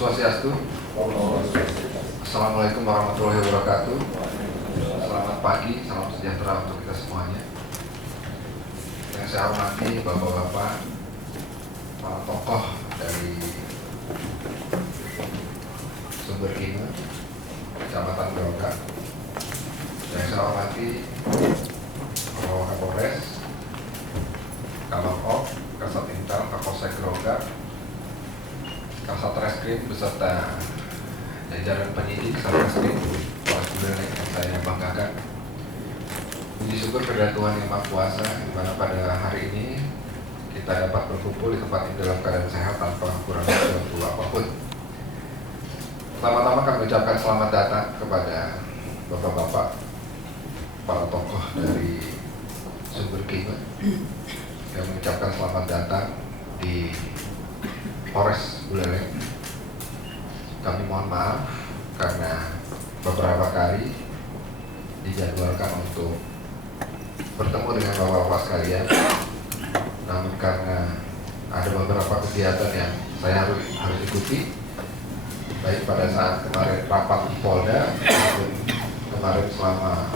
Swastiastu. Assalamualaikum warahmatullahi wabarakatuh. Selamat pagi, salam sejahtera untuk kita semuanya. Yang saya hormati Bapak-Bapak, para tokoh dari Sumber Kina, Kecamatan Groga. Yang saya hormati Bapak Kapolres, Kabak Op, Kasat Intel, Kapolsek Groga, Kasat Reskrim beserta jajaran penyidik Satreskrim Polres Buleleng yang saya banggakan. Puji syukur kepada Tuhan Yang Maha Kuasa, di mana pada hari ini kita dapat berkumpul di tempat ini dalam keadaan sehat tanpa kekurangan suatu apapun. Pertama-tama kami ucapkan selamat datang kepada Bapak-Bapak, para tokoh dari Sumber Kina, yang mengucapkan selamat datang di Polres Buleleng. Kami mohon maaf karena beberapa kali dijadwalkan untuk bertemu dengan bapak-bapak sekalian, namun karena ada beberapa kegiatan yang saya harus ikuti, baik pada saat kemarin rapat di Polda maupun kemarin selama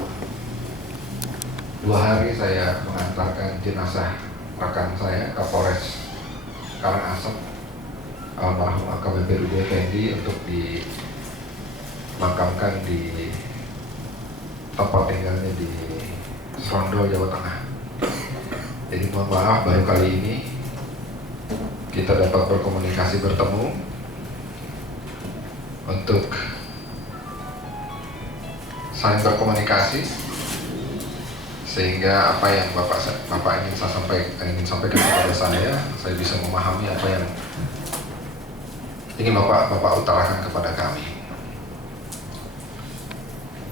2 hari saya mengantarkan jenazah rekan saya Kapolres Karangasem, almarhum AKBP Rudi Effendi, untuk dimakamkan di tempat tinggalnya di Serondol, Jawa Tengah. Jadi mohon maaf, baru kali ini kita dapat berkomunikasi, bertemu untuk saling berkomunikasi, sehingga apa yang Bapak ingin sampaikan kepada saya bisa memahami apa yang ingin Bapak utarakan kepada kami.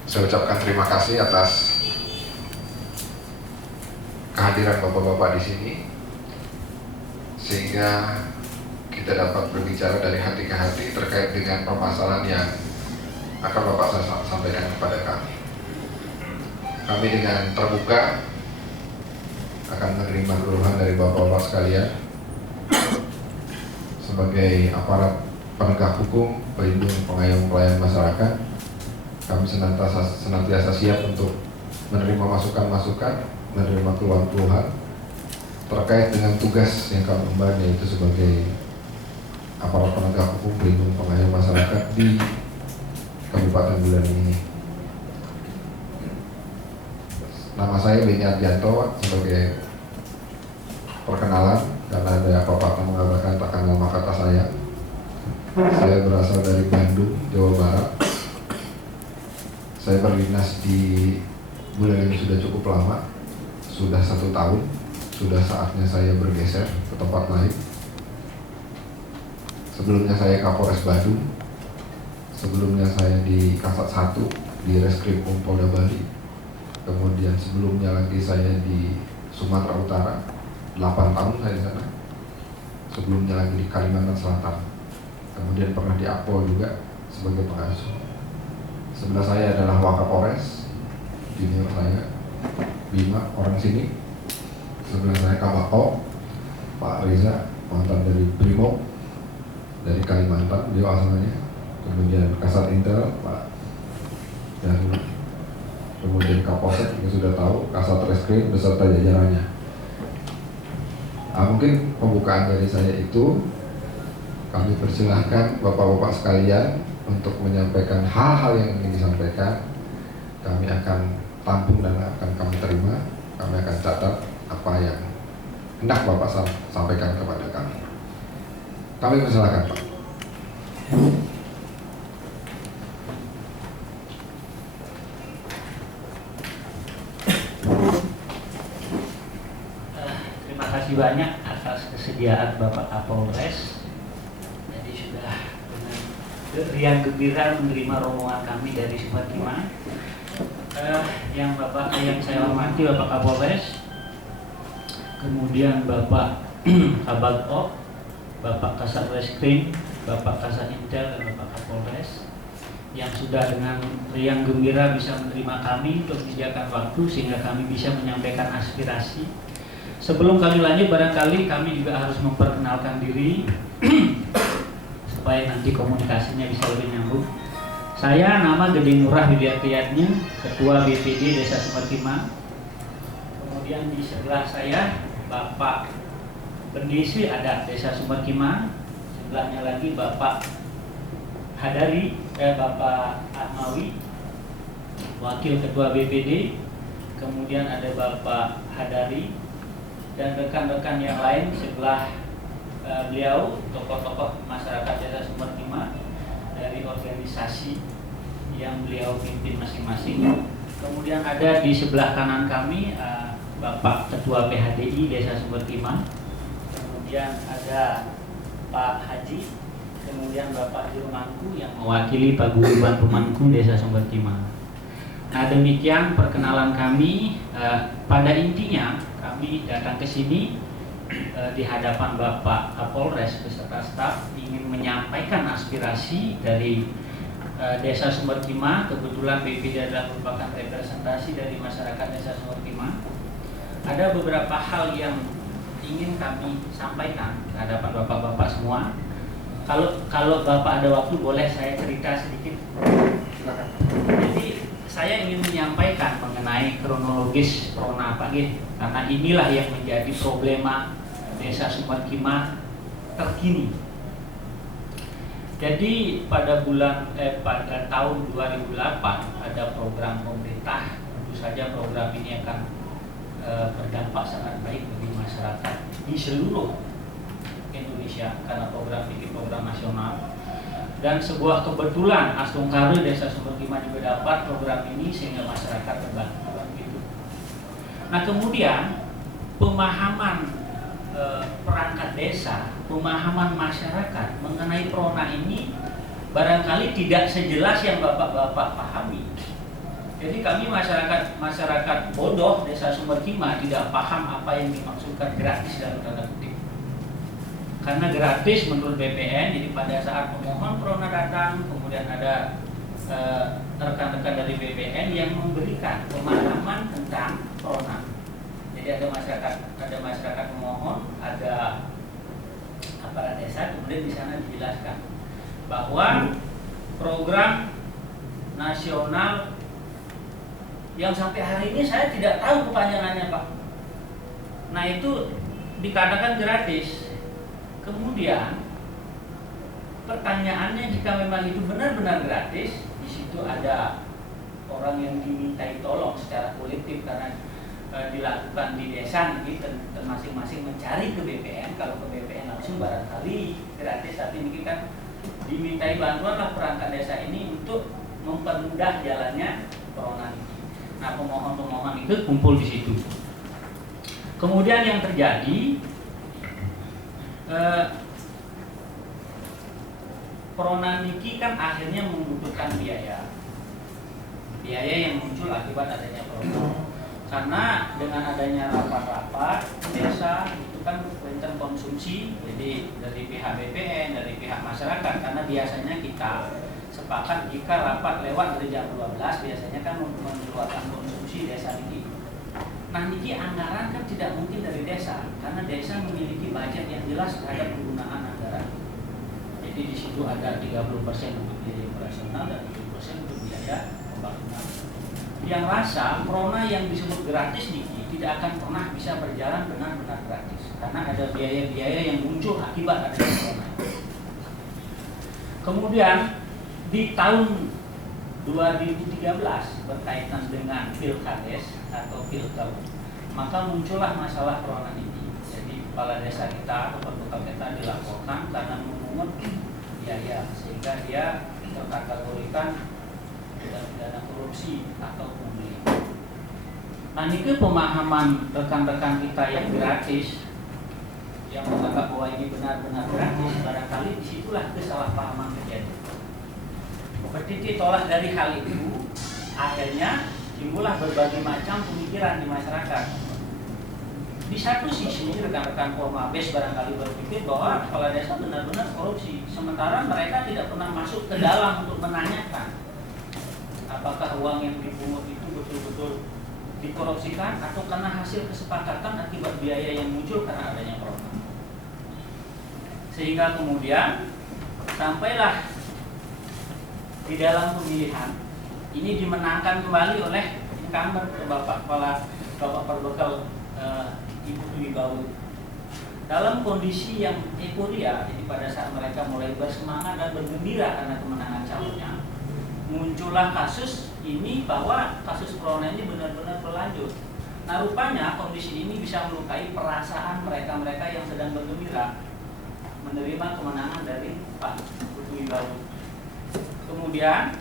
Saya ucapkan terima kasih atas kehadiran Bapak-Bapak di sini, sehingga kita dapat berbicara dari hati ke hati terkait dengan permasalahan yang akan Bapak sampaikan kepada kami. Kami dengan terbuka akan menerima keluhan dari Bapak-Bapak sekalian sebagai aparat penegak hukum, pelindung, pengayom, pelayan masyarakat. Kami senantiasa siap untuk menerima masukan-masukan, menerima keluhan-keluhan terkait dengan tugas yang kami emban, yaitu sebagai aparat penegak hukum, pelindung, pengayom masyarakat di Kabupaten Buleleng ini. Nama saya Beni Ardianto. Sebagai perkenalan, karena ada pepatah mengatakan tak kenal maka tak sayang. Saya berasal dari Bandung, Jawa Barat. Saya berdinas di Buleleng sudah cukup lama, sudah 1 tahun. Sudah saatnya saya bergeser ke tempat lain. Sebelumnya saya Kapolres Bandung. Sebelumnya saya di Kasat 1 di Reskrim Polda Bali. Kemudian sebelumnya lagi saya di Sumatera Utara, 8 tahun saya di sana. Sebelumnya lagi di Kalimantan Selatan. Kemudian pernah di Akpol juga sebagai pengasuh. Sebelah saya adalah Wakapolres, junior saya Bima, orang sini. Sebelah saya Kabako, Pak Reza, mantan dari Brimob, dari Kalimantan, dia asalnya. Kemudian Kasat Intel, Pak Dahulu. Kemudian Kapolsek, yang sudah tahu, Kasat Reskrim beserta jajarannya. Mungkin pembukaan dari saya itu, kami persilahkan Bapak-Bapak sekalian untuk menyampaikan hal-hal yang ingin disampaikan. Kami akan tampung dan akan kami terima. Kami akan catat apa yang hendak Bapak sampaikan kepada kami. Kami persilahkan, Pak. Terima kasih banyak atas kesediaan Bapak Kapolres. Dengan riang gembira menerima rombongan kami dari Sumber Kina. Yang saya hormati Bapak Kapolres, kemudian Bapak Kabag Op, Bapak Kasat Reskrim, Bapak Kasat Intel, dan Bapak Kapolres yang sudah dengan riang gembira bisa menerima kami untuk menyediakan waktu sehingga kami bisa menyampaikan aspirasi. Sebelum kami lanjut, barangkali kami juga harus memperkenalkan diri. supaya nanti komunikasinya bisa lebih nyambung. Saya nama Gede Murah Widiatiyatnya, Ketua BPD Desa Sumberkima. Kemudian di sebelah saya Bapak Bendisi ada Desa Sumberkima. Sebelahnya lagi Bapak Hadari, Bapak Atmawi, Wakil Ketua BPD. Kemudian ada Bapak Hadari dan rekan-rekan yang lain sebelah beliau, tokoh-tokoh masyarakat Desa Sumberkima dari organisasi yang beliau pimpin masing-masing. Kemudian ada di sebelah kanan kami Bapak Ketua PHDI Desa Sumberkima. Kemudian ada Pak Haji, kemudian Bapak Jurmangku yang mewakili Paguyuban Pemangku Desa Sumberkima. Nah, demikian perkenalan kami. Pada intinya kami datang ke sini di hadapan Bapak Kapolres beserta staf ingin menyampaikan aspirasi dari Desa Sumberkima. Kebetulan BPD adalah merupakan representasi dari masyarakat Desa Sumberkima. Ada beberapa hal yang ingin kami sampaikan ke hadapan bapak-bapak semua. Kalau bapak ada waktu boleh saya cerita sedikit. Silakan. Jadi saya ingin menyampaikan mengenai kronologis Prona Pagih, karena inilah yang menjadi problema Desa Sumberkima terkini. Jadi pada tahun 2008 ada program pemerintah. Tentu saja program ini akan berdampak sangat baik bagi masyarakat di seluruh Indonesia karena program ini program nasional. Dan sebuah kebetulan Astungkari Desa Sumberkima juga dapat program ini sehingga masyarakat terbantu gitu. Nah, kemudian pemahaman perangkat desa, pemahaman masyarakat mengenai Prona ini barangkali tidak sejelas yang bapak-bapak pahami. Jadi kami masyarakat bodoh Desa Sumberkima tidak paham apa yang dimaksudkan gratis dalam tanda kutip. Karena gratis menurut BPN, jadi pada saat pemohon Prona datang, kemudian ada rekan-rekan dari BPN yang memberikan pemahaman tentang Prona. Jadi ada masyarakat pemohon, ada aparat desa, kemudian di sana dijelaskan bahwa program nasional yang sampai hari ini saya tidak tahu kepanjangannya, Pak. Nah, itu dikatakan gratis. Kemudian pertanyaannya, jika memang itu benar-benar gratis, di situ ada orang yang dimintai tolong secara kolektif karena dilakukan di desa, gitu, masing-masing mencari ke BPN. Kalau ke BPN langsung barangkali gratis, tapi ini kan dimintai bantuan lah perangkat desa ini untuk mempermudah jalannya Prona ini. Nah, pemohon-pemohon itu kumpul di situ. Kemudian yang terjadi, Prona niki kan akhirnya membutuhkan biaya yang muncul akibat adanya Prona. Karena dengan adanya rapat-rapat desa itu kan rencana konsumsi, jadi dari pihak BPN, dari pihak masyarakat, karena biasanya kita sepakat jika rapat lewat dari jam 12 biasanya kan mengeluarkan konsumsi desa niki. Nah, niki anggaran kan tidak mungkin dari desa karena desa memiliki budget yang jelas terhadap penggunaan anggaran. Jadi di situ ada 30% untuk biaya operasional dan 70% untuk biaya pembangunan. Yang rasa Prona yang disebut gratis niki tidak akan pernah bisa berjalan benar-benar gratis karena ada biaya-biaya yang muncul akibat adanya Prona. Kemudian di tahun 2013 berkaitan dengan Pilkades atau Pilkel, maka muncullah masalah Prona ini. Jadi kepala desa kita atau perbuka kita dilaporkan karena memungut biaya sehingga dia terkategorikan tindak pidana korupsi atau pungli. Nah, ini pemahaman rekan-rekan kita yang gratis, yang menganggap bahwa ini benar-benar gratis, barangkali disitulah kesalahpahaman terjadi. Bertitik tolak dari hal itu, akhirnya timbullah berbagai macam pemikiran di masyarakat. Di satu sisi rekan-rekan Formabes barangkali berpikir bahwa kepala desa benar-benar korupsi, sementara mereka tidak pernah masuk ke dalam untuk menanyakan apakah uang yang dipungut itu betul-betul dikorupsikan atau karena hasil kesepakatan akibat biaya yang muncul karena adanya Prona. Sehingga kemudian sampailah di dalam pemilihan ini dimenangkan kembali oleh incumbent Bapak Perbekal Ibu Dwi Bau dalam kondisi yang euforia. Jadi pada saat mereka mulai bersemangat dan bergembira karena kemenangan calonnya, muncullah kasus ini bahwa kasus corona ini benar-benar berlanjut. Nah, rupanya kondisi ini bisa melukai perasaan mereka-mereka yang sedang bergembira menerima kemenangan dari Pak Dwi Bau. Kemudian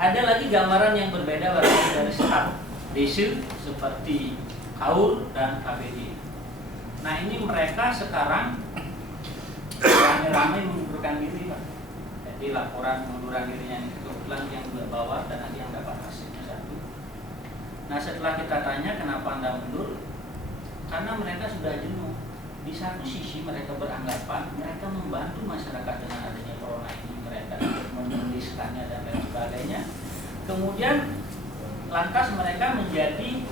ada lagi gambaran yang berbeda dari staf desa seperti KAUR dan KBD. Nah, ini mereka sekarang ramai-ramai mengundurkan diri, Pak. Jadi laporan pengunduran dirinya ini kebetulan yang bawah dan ada yang dapat hasilnya satu. Nah, setelah kita tanya kenapa Anda mundur, karena mereka sudah jenuh. Di satu sisi mereka beranggapan mereka membantu masyarakat dengan adanya corona ini, mereka menuliskannya dan lain sebagainya. Kemudian lantas mereka menjadi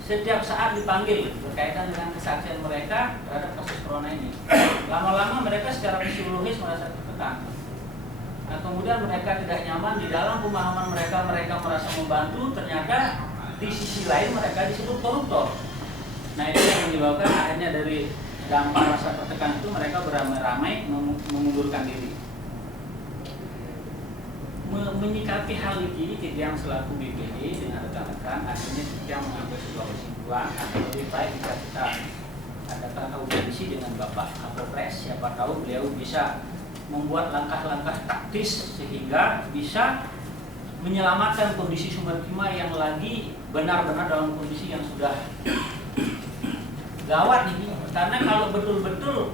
setiap saat dipanggil berkaitan dengan kesaksian mereka terhadap kasus corona ini. Lama-lama mereka secara psikologis merasa tertekan. Nah, kemudian mereka tidak nyaman di dalam pemahaman mereka merasa membantu, ternyata di sisi lain mereka disebut koruptor. Nah, itu yang menyebabkan akhirnya dari dampak rasa tertekan itu mereka beramai-ramai mengundurkan diri. Menyikapi hal ini, yang selaku BPD dengan rekan-rekan akhirnya kita mengambil sebuah kesimpulan akan lebih baik jika kita adakan audiensi dengan Bapak Kapolres. Siapa tahu beliau bisa membuat langkah-langkah taktis sehingga bisa menyelamatkan kondisi Sumber Kima yang lagi benar-benar dalam kondisi yang sudah gawat ini. Karena kalau betul-betul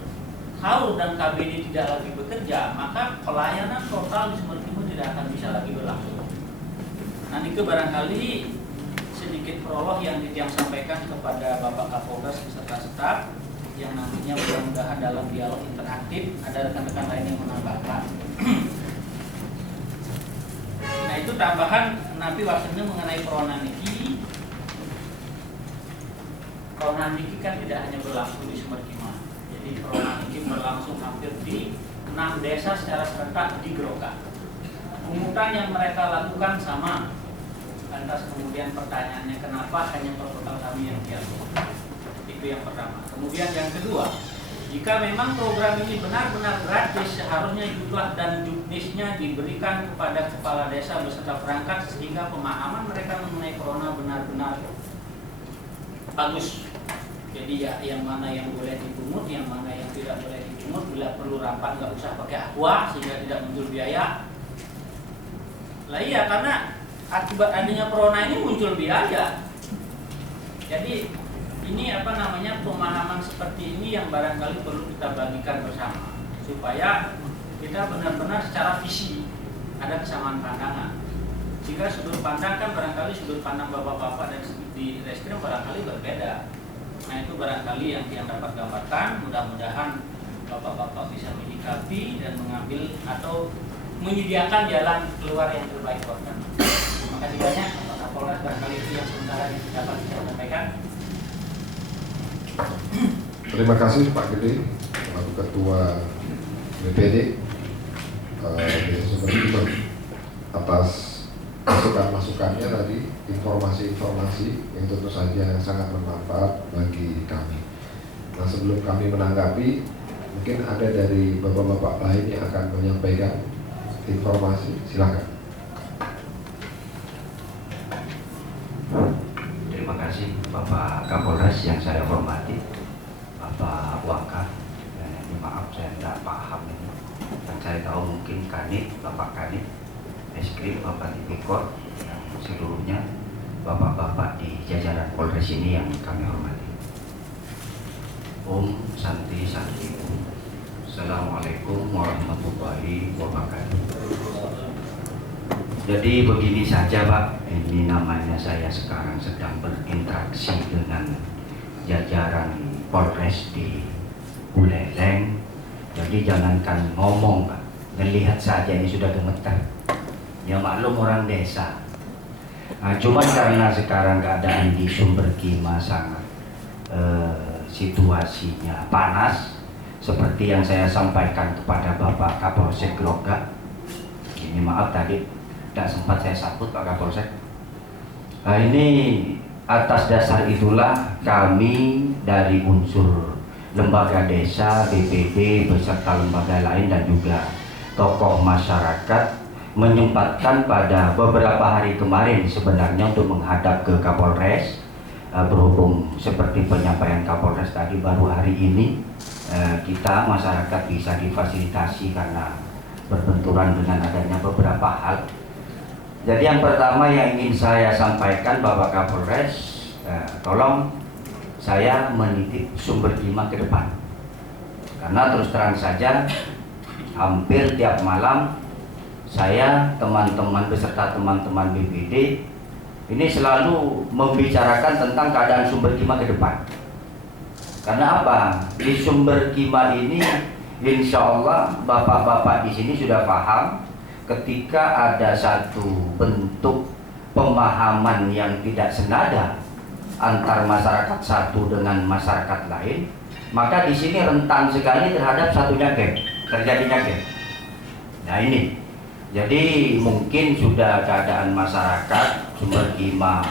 KAUR dan KBD tidak lagi bekerja, maka pelayanan total di Sumber Kima tidak akan bisa lagi berlangsung. Nanti ke barangkali sedikit prolog yang sampaikan kepada Bapak Kapolres beserta staf yang nantinya mudah-mudahan dalam dialog interaktif ada rekan-rekan lain yang menambahkan. Nah, itu tambahan nanti waktunya mengenai corona niki. Corona niki kan tidak hanya berlangsung di Sumber Kima. Jadi corona niki berlangsung hampir di 6 desa secara serentak di Groka. Pungutan yang mereka lakukan sama. Lantas kemudian pertanyaannya kenapa hanya Perbekal kami yang diatur? Itu yang pertama. Kemudian yang kedua, jika memang program ini benar-benar gratis, seharusnya jumlah dan juknisnya diberikan kepada kepala desa beserta perangkat sehingga pemahaman mereka mengenai corona benar-benar bagus. Jadi ya, yang mana yang boleh dipungut, yang mana yang tidak boleh dipungut, bila perlu rapat nggak usah pakai aqua sehingga tidak muncul biaya. Lah iya, karena akibat adanya corona ini muncul biaya. Jadi ini pemahaman seperti ini yang barangkali perlu kita bagikan bersama supaya kita benar-benar secara visi ada kesamaan pandangan. Jika sudut pandang kan barangkali sudut pandang bapak-bapak dan di reskrim barangkali berbeda. Nah, itu barangkali yang dapat gambarkan. Mudah-mudahan bapak-bapak bisa menyikapi dan mengambil atau menyediakan jalan keluar yang terbaik buat kami. Terima kasih banyak Bapak Kapolres, barangkali itu yang sementara dapat saya sampaikan. Terima kasih Pak Gede, selaku Ketua BPD Desa Sumber Kima atas masukan-masukannya tadi, informasi-informasi yang tentu saja sangat bermanfaat bagi kami. Nah, sebelum kami menanggapi, mungkin ada dari bapak-bapak lain yang akan menyampaikan informasi, silakan. Terima kasih Bapak Kapolres yang saya hormati, Bapak Waka. Ini maaf saya tidak paham ini. Yang saya tahu mungkin Kanit, Bapak Kanit, Eskrim, Bapak Tipikor, yang seluruhnya bapak-bapak di jajaran Polres ini yang kami hormati. Om Santi Santi. Assalamualaikum warahmatullahi wabarakatuh. Jadi begini saja Pak, ini namanya saya sekarang sedang berinteraksi dengan jajaran Polres di Buleleng. Jadi jangankan ngomong Pak, melihat saja ini sudah gemetar. Ya maklum orang desa. Nah, cuma karena sekarang keadaan di Sumber Kima sangat situasinya panas, seperti yang saya sampaikan kepada Bapak Kapolsek Glogak. Ini maaf tadi tidak sempat saya sambut Pak Kapolsek. Nah, ini atas dasar itulah kami dari unsur lembaga desa, BPD beserta lembaga lain dan juga tokoh masyarakat menyempatkan pada beberapa hari kemarin sebenarnya untuk menghadap ke Kapolres, berhubung seperti penyampaian Kapolres tadi baru hari ini kita masyarakat bisa difasilitasi karena berbenturan dengan adanya beberapa hal. Jadi yang pertama yang ingin saya sampaikan Bapak Kapolres, tolong saya menitip sumber timah ke depan, karena terus terang saja hampir tiap malam saya, teman-teman beserta teman-teman BPD ini selalu membicarakan tentang keadaan sumber timah ke depan. Karena apa? Di sumber timah ini insya Allah bapak-bapak di sini sudah paham ketika ada satu bentuk pemahaman yang tidak senada antar masyarakat satu dengan masyarakat lain, maka di sini rentan sekali terhadap satunya gap, terjadinya gap. Nah ini, jadi mungkin sudah keadaan masyarakat sumber timah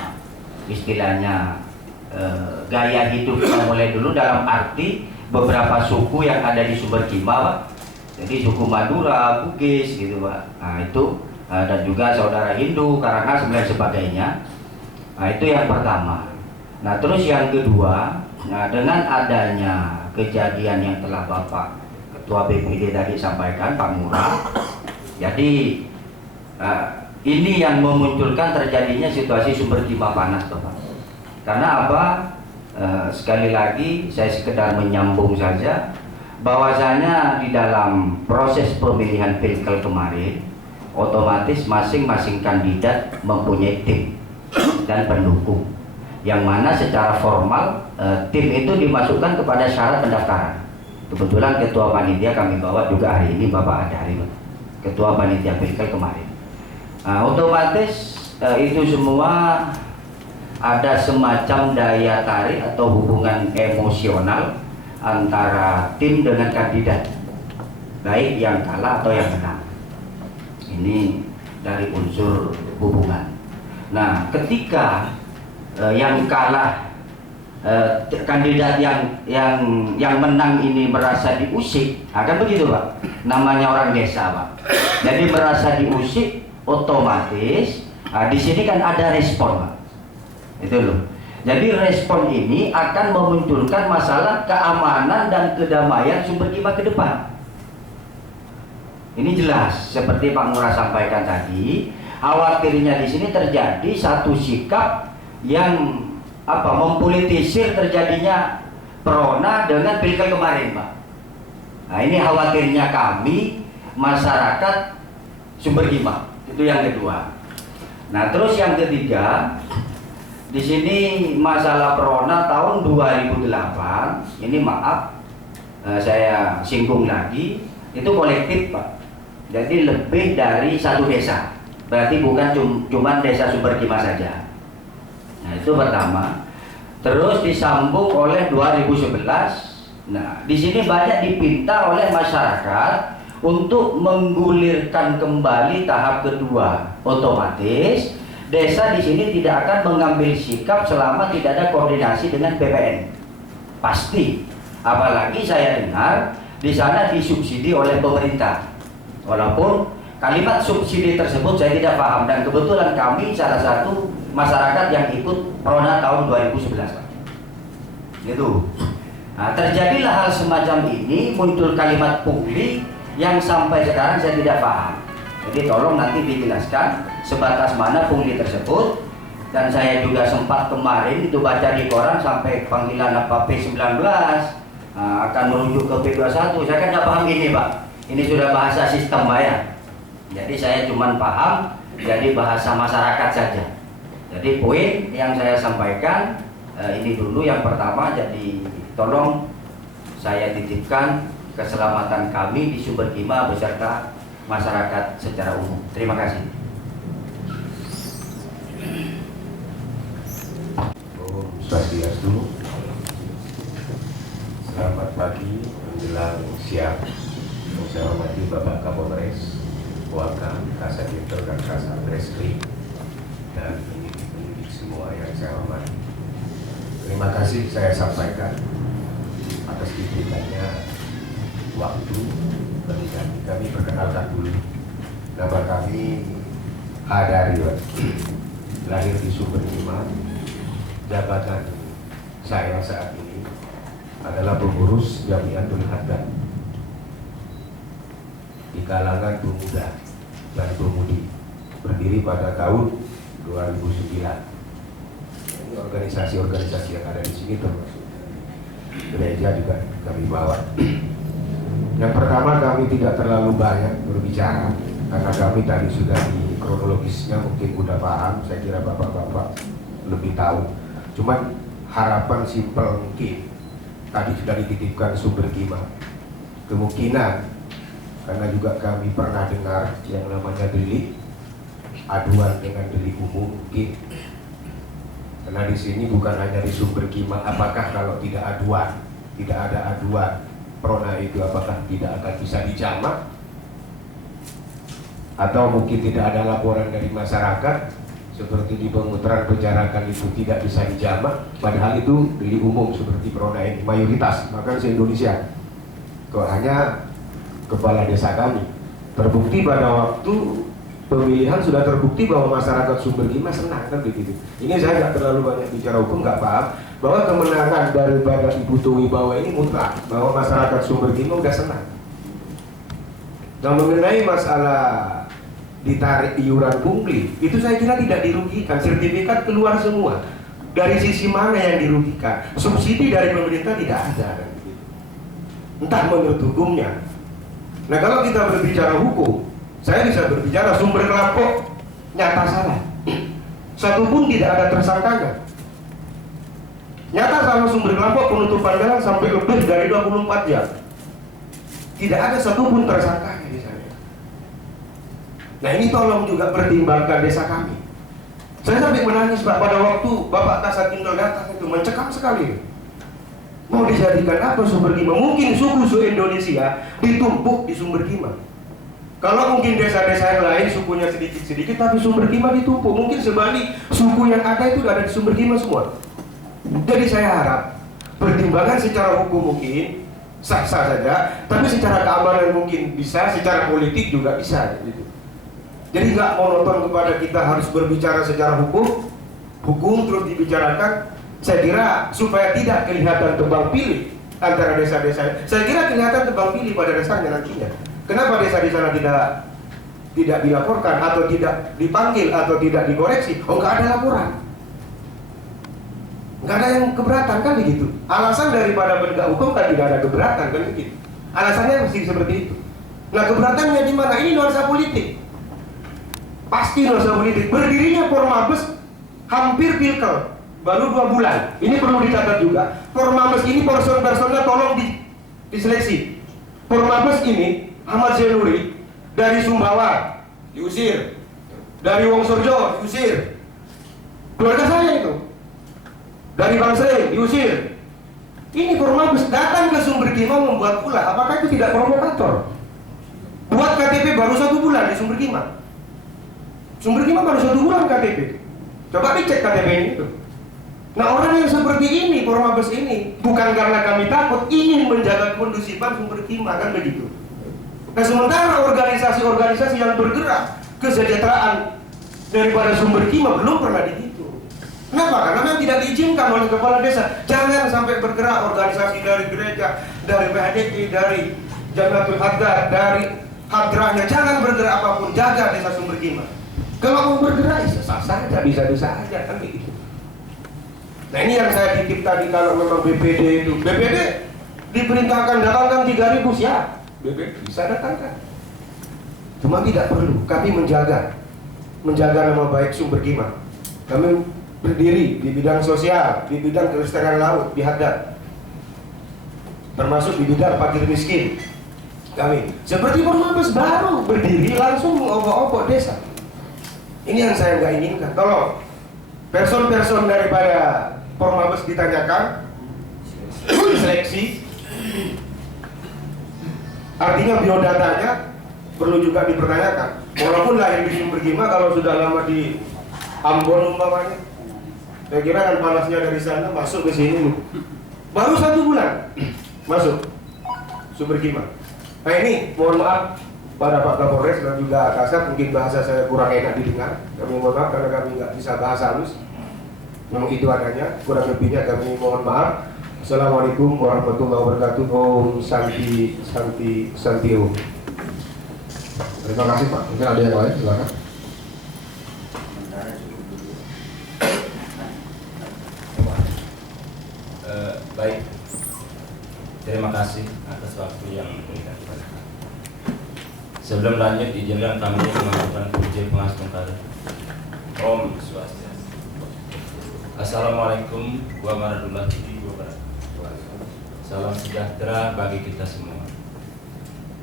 istilahnya gaya hidupnya mulai dulu dalam arti beberapa suku yang ada di sumber timah, Pak. Jadi suku Madura, Bugis gitu, Pak. Nah itu dan juga saudara Hindu, Karangasem dan sebagainya. Nah itu yang pertama. Nah terus yang kedua, nah dengan adanya kejadian yang telah Bapak Ketua BPD tadi sampaikan, Pak Murah, jadi ini yang memunculkan terjadinya situasi sumber timah panas, Bapak. Karena apa? Sekali lagi saya sekedar menyambung saja, bahwasanya di dalam proses pemilihan pilkal kemarin, otomatis masing-masing kandidat mempunyai tim dan pendukung, yang mana secara formal tim itu dimasukkan kepada syarat pendaftaran. Kebetulan ketua panitia kami bawa juga hari ini, Bapak Adari, ketua panitia pilkal kemarin. Nah, otomatis itu semua ada semacam daya tarik atau hubungan emosional antara tim dengan kandidat, baik yang kalah atau yang menang. Ini dari unsur hubungan. Nah, ketika yang kalah, kandidat yang menang ini merasa diusik, akan begitu, Pak. Namanya orang desa, Pak. Jadi merasa diusik, otomatis di sini kan ada respon, Pak. Itu loh. Jadi respon ini akan memunculkan masalah keamanan dan kedamaian sumber timah ke depan. Ini jelas seperti Pak Murah sampaikan tadi, khawatirnya di sini terjadi satu sikap yang mempolitisir terjadinya Perona dengan pilkada kemarin, Pak. Nah, ini khawatirnya kami masyarakat sumber timah. Itu yang kedua. Nah, terus yang ketiga, di sini masalah Perona tahun 2008, ini maaf saya singgung lagi, itu kolektif, Pak. Jadi lebih dari satu desa, berarti bukan cuma desa sumber timah saja. Nah itu pertama. Terus disambung oleh 2011. Nah di sini banyak dipinta oleh masyarakat untuk menggulirkan kembali tahap kedua. Otomatis desa di sini tidak akan mengambil sikap selama tidak ada koordinasi dengan BPN. Pasti. Apalagi saya dengar di sana disubsidi oleh pemerintah. Walaupun kalimat subsidi tersebut saya tidak paham, dan kebetulan kami salah satu masyarakat yang ikut Perona tahun 2011, Pak. Gitu. Nah, terjadilah hal semacam ini, muncul kalimat pungli yang sampai sekarang saya tidak paham. Jadi tolong nanti dijelaskan sebatas mana pungli tersebut. Dan saya juga sempat kemarin itu baca di koran sampai panggilan apa P19 akan merujuk ke P21. Saya kan tidak paham ini, Pak. Ini sudah bahasa sistem, Pak, ya. Jadi saya cuma paham jadi bahasa masyarakat saja. Jadi poin yang saya sampaikan ini dulu yang pertama. Jadi tolong saya titipkan keselamatan kami di sumber timah beserta masyarakat secara umum. Terima kasih. Om Swastiastu. Selamat pagi menjelang siang. Yang saya hormati Bapak Kapolres, Wakam, Kasat Intel dan Kasat Reskrim, dan penyidik-penyidik semua yang saya hormati. Terima kasih saya sampaikan atas diberikannya waktu bagi kami. Kami perkenalkan dulu. Nama kami Hadariwan, lahir di Sumber 5. Jabatan saya saat ini adalah pengurus Jamiatul Haddad di kalangan pemuda dan pemudi, berdiri pada tahun 2009. Ini organisasi-organisasi yang ada di sini termasuk gereja juga kami bawa. Yang pertama, kami tidak terlalu banyak berbicara karena kami tadi sudah di kronologisnya mungkin udah paham. Saya kira bapak-bapak lebih tahu. Cuman harapan simpel mungkin tadi sudah dititipkan Sumber Gima. Kemungkinan karena juga kami pernah dengar yang namanya delik aduan dengan delik umum mungkin. Karena di sini bukan hanya di Sumber Gima, apakah kalau tidak ada aduan Prona itu apakah tidak akan bisa dijamak? Atau mungkin tidak ada laporan dari masyarakat seperti di pemutaran penjarakan itu tidak bisa dijamak, padahal itu delik umum seperti Prona ini mayoritas, bahkan se-Indonesia. Kok hanya kepala desa kami terbukti pada waktu pemilihan sudah terbukti bahwa masyarakat Sumber Gima senang kan begitu. Ini saya nggak terlalu banyak bicara hukum, nggak paham bahwa kemenangan daripada Ibu Tuwibawa ini mutlak, bahwa masyarakat Sumber Gima udah senang. Nah, mengenai masalah ditarik iuran pungli itu saya kira tidak dirugikan, sertifikat keluar semua. Dari sisi mana yang dirugikan? Subsidi dari pemerintah tidak ada kan begitu. Entah menurut hukumnya. Nah, kalau kita berbicara hukum, saya bisa berbicara sumber rampok nyata salah. Satu pun tidak ada tersangkanya. Nyata salah sumber rampok penutupan jalan sampai lebih dari 24 jam. Tidak ada satu pun tersangkanya di sana. Nah, ini tolong juga pertimbangkan desa kami. Saya sampai menangis Pak pada waktu Bapak Kasat Intel datang itu mencekam sekali. Mau dijadikan apa Sumber Gima? Mungkin suku Indonesia ditumpuk di Sumber Gima. Kalau mungkin desa-desa yang lain sukunya sedikit-sedikit, tapi Sumber Gima ditumpuk. Mungkin sebalik suku yang ada itu ada di Sumber Gima semua. Jadi saya harap pertimbangan secara hukum mungkin sah-sah saja, tapi secara keamanan mungkin bisa, secara politik juga bisa. Gitu. Jadi nggak monoton kepada kita harus berbicara secara hukum terus dibicarakan. Saya kira supaya tidak kelihatan tebang pilih antara desa-desa. Saya kira kelihatan tebang pilih pada dasarnya nantinya. Kenapa desa di sana tidak dilaporkan atau tidak dipanggil atau tidak dikoreksi? Oh, nggak ada laporan, nggak ada yang keberatan kan begitu. Alasan daripada penegak hukum kan tidak ada keberatan kan begitu. Alasannya mesti seperti itu. Nah, keberatannya di mana? Ini nuansa politik. Pasti nuansa politik. Berdirinya Pormabes hampir pilkel. Baru 2 bulan. Ini perlu dicatat juga. Pormabes ini person-personnya tolong diseleksi. Pormabes ini Ahmad Zainuri dari Sumbawa diusir, dari Wongsorjo diusir. Keluarga saya itu dari Bangsering diusir. Ini Pormabes datang ke Sumber Gima membuat ulah. Apakah itu tidak provokator? Buat KTP baru 1 bulan di Sumber Gima. Sumber Gima baru 1 bulan KTP. Coba dicek KTP ini itu. Nah, orang yang seperti ini, Pormabes ini, bukan karena kami takut, ingin menjaga kondusifan Sumber Gima, kan begitu. Nah, sementara organisasi-organisasi yang bergerak kesejahteraan daripada Sumber Gima belum pernah dihitung. Kenapa? Karena memang tidak diizinkan oleh kepala desa. Jangan sampai bergerak organisasi dari gereja, dari PHDI, dari Jamiatul Haddad, dari hadrahnya, jangan bergerak apapun, jaga desa Sumber Gima. Kalau mau bergerak, sah-sah saja, bisa-bisa aja, kan begitu. Nah, ini yang saya titip tadi, kalau memang BPD itu, BPD diperintahkan datangkan 3.000 siap, BPD bisa datangkan. Cuma tidak perlu, kami menjaga nama baik Sumber Gima. Kami berdiri di bidang sosial, di bidang kelestarian laut, di Haddad, termasuk di bidang fakir miskin. Kami seperti Pormabes baru berdiri langsung mengobok-obok desa. Ini yang saya nggak inginkan. Kalau person-person daripada Pormabes ditanyakan, seleksi, Artinya biodatanya perlu juga dipertanyakan. Walaupun lahir di Sumber Gima, kalau sudah lama di Ambon umpamanya, saya kira kan panasnya dari sana masuk ke sini, baru 1 bulan masuk Sumber Gima. Nah ini mohon maaf pada Pak Kapolres dan juga Kasat, mungkin bahasa saya kurang enak didengar. Kami mohon maaf karena kami nggak bisa bahasa halus. Memang itu adanya, kurang lebihnya kami mohon maaf. Assalamualaikum warahmatullahi wabarakatuh. Om Santi Santi Santio. Terima kasih Pak. Mungkin ada yang lain, silakan. Baik, terima kasih atas waktu yang diberikan kepada kami. Sebelum lanjut, izinkan kami mengaturkan puji pengasungkaran. Om Swastiastu. Assalamualaikum warahmatullahi wabarakatuh. Salam sejahtera bagi kita semua.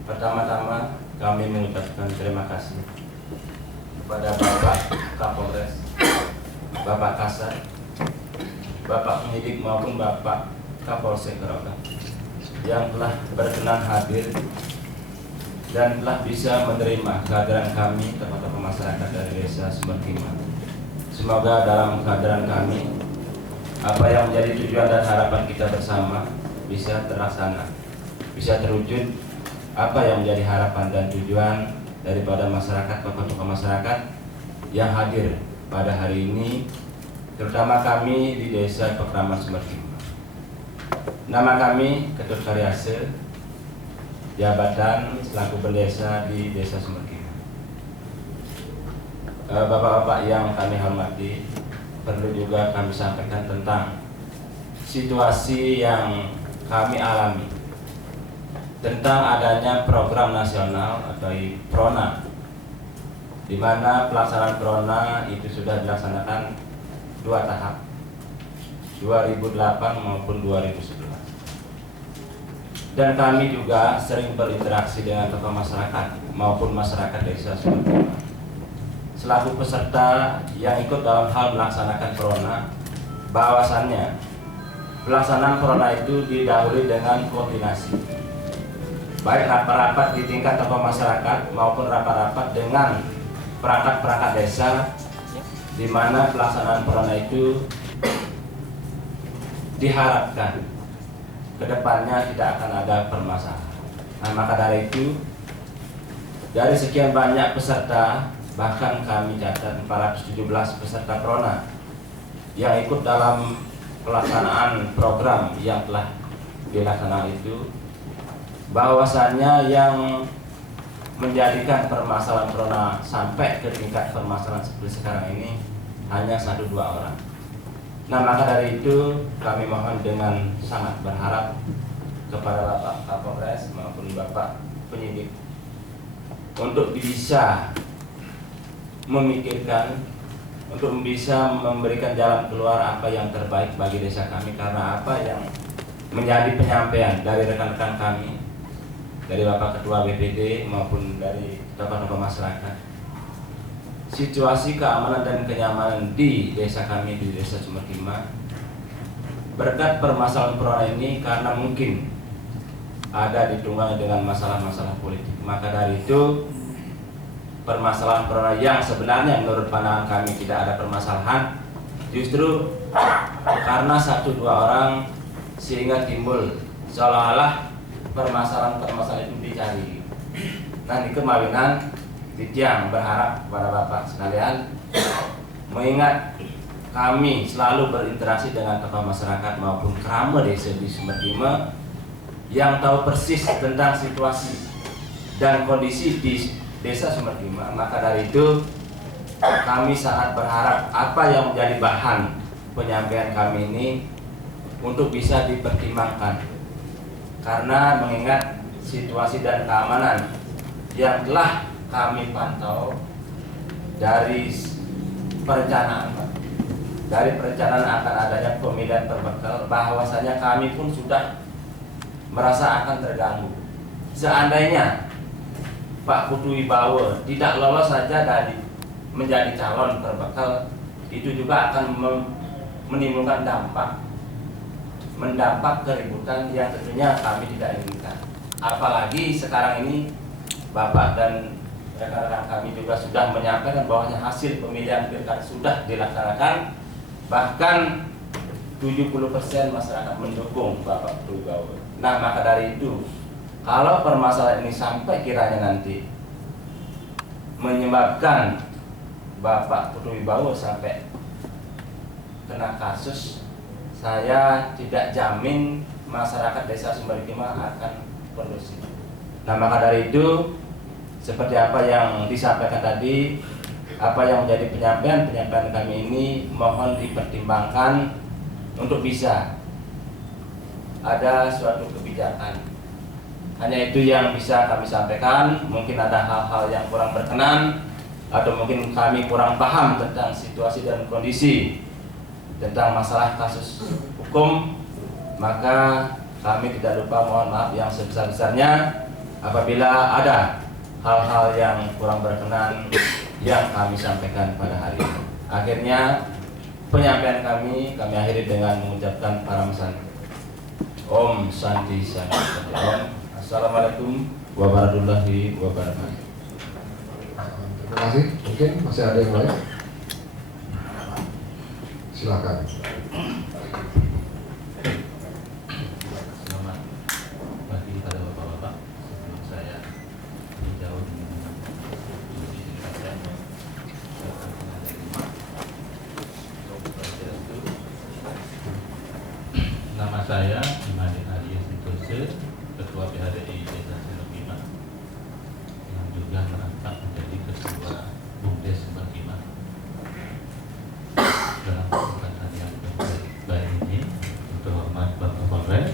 Pertama-tama kami mengucapkan terima kasih kepada Bapak Kapolres, Bapak Kasat, Bapak Penyidik maupun Bapak Kapolsek Kerokan yang telah berkenan hadir dan telah bisa menerima kehadiran kami tokoh-tokoh masyarakat dari Desa Sumber Gima. Semoga dalam kehadiran kami apa yang menjadi tujuan dan harapan kita bersama bisa terlaksana, bisa terwujud. Apa yang menjadi harapan dan tujuan daripada masyarakat, tokoh-tokoh masyarakat yang hadir pada hari ini, terutama kami di Desa Pekraman Sumber Gima. Nama kami Ketut Karyase, jabatan selaku pendesa di Desa Sumber Gima. Bapak-bapak yang kami hormati, perlu juga kami sampaikan tentang situasi yang kami alami tentang adanya program nasional atau PRONA, di mana pelaksanaan PRONA itu sudah dilaksanakan 2 tahap, 2008 maupun 2011. Dan kami juga sering berinteraksi dengan tokoh masyarakat maupun masyarakat Desa Sumber Gima selaku peserta yang ikut dalam hal melaksanakan PRONA. Bahwasannya pelaksanaan PRONA itu didahului dengan koordinasi, baik rapat-rapat di tingkat tokoh masyarakat maupun rapat-rapat dengan perangkat-perangkat desa, di mana pelaksanaan PRONA itu diharapkan kedepannya tidak akan ada permasalahan. Nah, maka dari itu, dari sekian banyak peserta, bahkan kami catat 417 peserta PRONA yang ikut dalam pelaksanaan program yang telah dilaksanakan itu, bahwasannya yang menjadikan permasalahan PRONA sampai ke tingkat permasalahan seperti sekarang ini hanya 1-2 orang. Nah, maka dari itu kami mohon dengan sangat berharap kepada Bapak Kapolres maupun Bapak Penyidik untuk bisa memikirkan, untuk bisa memberikan jalan keluar apa yang terbaik bagi desa kami, karena apa yang menjadi penyampaian dari rekan-rekan kami, dari Bapak Ketua BPD maupun dari tokoh-tokoh masyarakat, situasi keamanan dan kenyamanan di desa kami, di Desa Sumber Gima, berkat permasalahan PRONA ini karena mungkin ada ditunggangi dengan masalah-masalah politik. Maka dari itu, permasalahan PRONA yang sebenarnya menurut pandangan kami tidak ada permasalahan, justru karena 1-2 orang sehingga timbul seolah-olah permasalahan-permasalahan itu dicari. Nah, di kemawinan Titiang berharap kepada Bapak sekalian, mengingat kami selalu berinteraksi dengan tokoh masyarakat maupun kerama desa di Sumber Gima yang tahu persis tentang situasi dan kondisi di Desa Sumber Gima, maka dari itu kami sangat berharap apa yang menjadi bahan penyampaian kami ini untuk bisa dipertimbangkan, karena mengingat situasi dan keamanan yang telah kami pantau dari perencanaan akan adanya pemilihan berbekal, bahwasanya kami pun sudah merasa akan terganggu. Seandainya Pak Putu Wibawa tidak lolos saja dari menjadi calon berbekal, itu juga akan menimbulkan dampak keributan yang tentunya kami tidak inginkan. apalagi sekarang ini Bapak dan rekan-rekan kami juga sudah menyampaikan bahwa hasil pemilihan pilkada sudah dilaksanakan, bahkan 70% masyarakat mendukung Bapak Putu Wibawa. Nah, maka dari itu, kalau permasalahan ini sampai kiranya nanti menyebabkan Bapak Putu Wibawa sampai kena kasus, saya tidak jamin masyarakat Desa Sumberkima akan kondusif. Nah, maka dari itu, seperti apa yang disampaikan tadi, apa yang menjadi penyampaian kami ini mohon dipertimbangkan untuk bisa ada suatu kebijakan. Hanya itu yang bisa kami sampaikan. Mungkin ada hal-hal yang kurang berkenan atau mungkin kami kurang paham tentang situasi dan kondisi tentang masalah kasus hukum, maka kami tidak lupa mohon maaf yang sebesar-besarnya apabila ada hal-hal yang kurang berkenan yang kami sampaikan pada hari ini. Akhirnya penyampaian kami akhiri dengan mengucapkan paramesan Om Santi Santi Om. Assalamualaikum warahmatullahi wabarakatuh. Terima kasih. Mungkin masih ada yang lain? Silakan. Selamat pagi pada bapak-bapak. Sebelum saya menjawab nama saya Imadi Arya Sintose, Ketua PHDI Desa Sumberkima, yang juga merangkap menjadi Ketua BUMDes Sumberkima. Dalam kesempatan yang baik ini, untuk hormat Bapak Polres,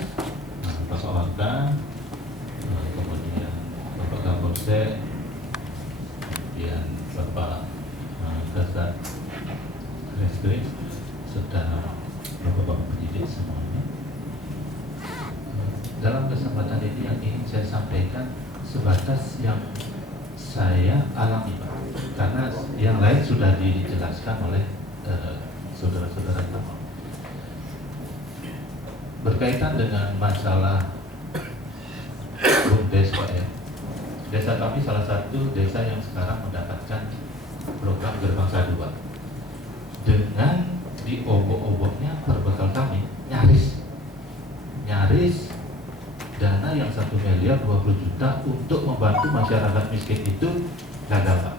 Bapak Wakda, kemudian Bapak Kapolsek, kemudian Bapak Kasat Reskrim, serta Bapak-bapak pendidik semuanya. Dalam kesempatan ini yang ingin saya sampaikan sebatas yang saya alami, Pak, karena yang lain sudah dijelaskan oleh saudara-saudara kita. Berkaitan dengan masalah BUMDes, Pak, ya. Desa kami salah satu desa yang sekarang mendapatkan program Gerbangsa 2 dengan diobok-oboknya perbekal kami nyaris dana yang 1 miliar 20 juta untuk membantu masyarakat miskin itu gagal, Pak.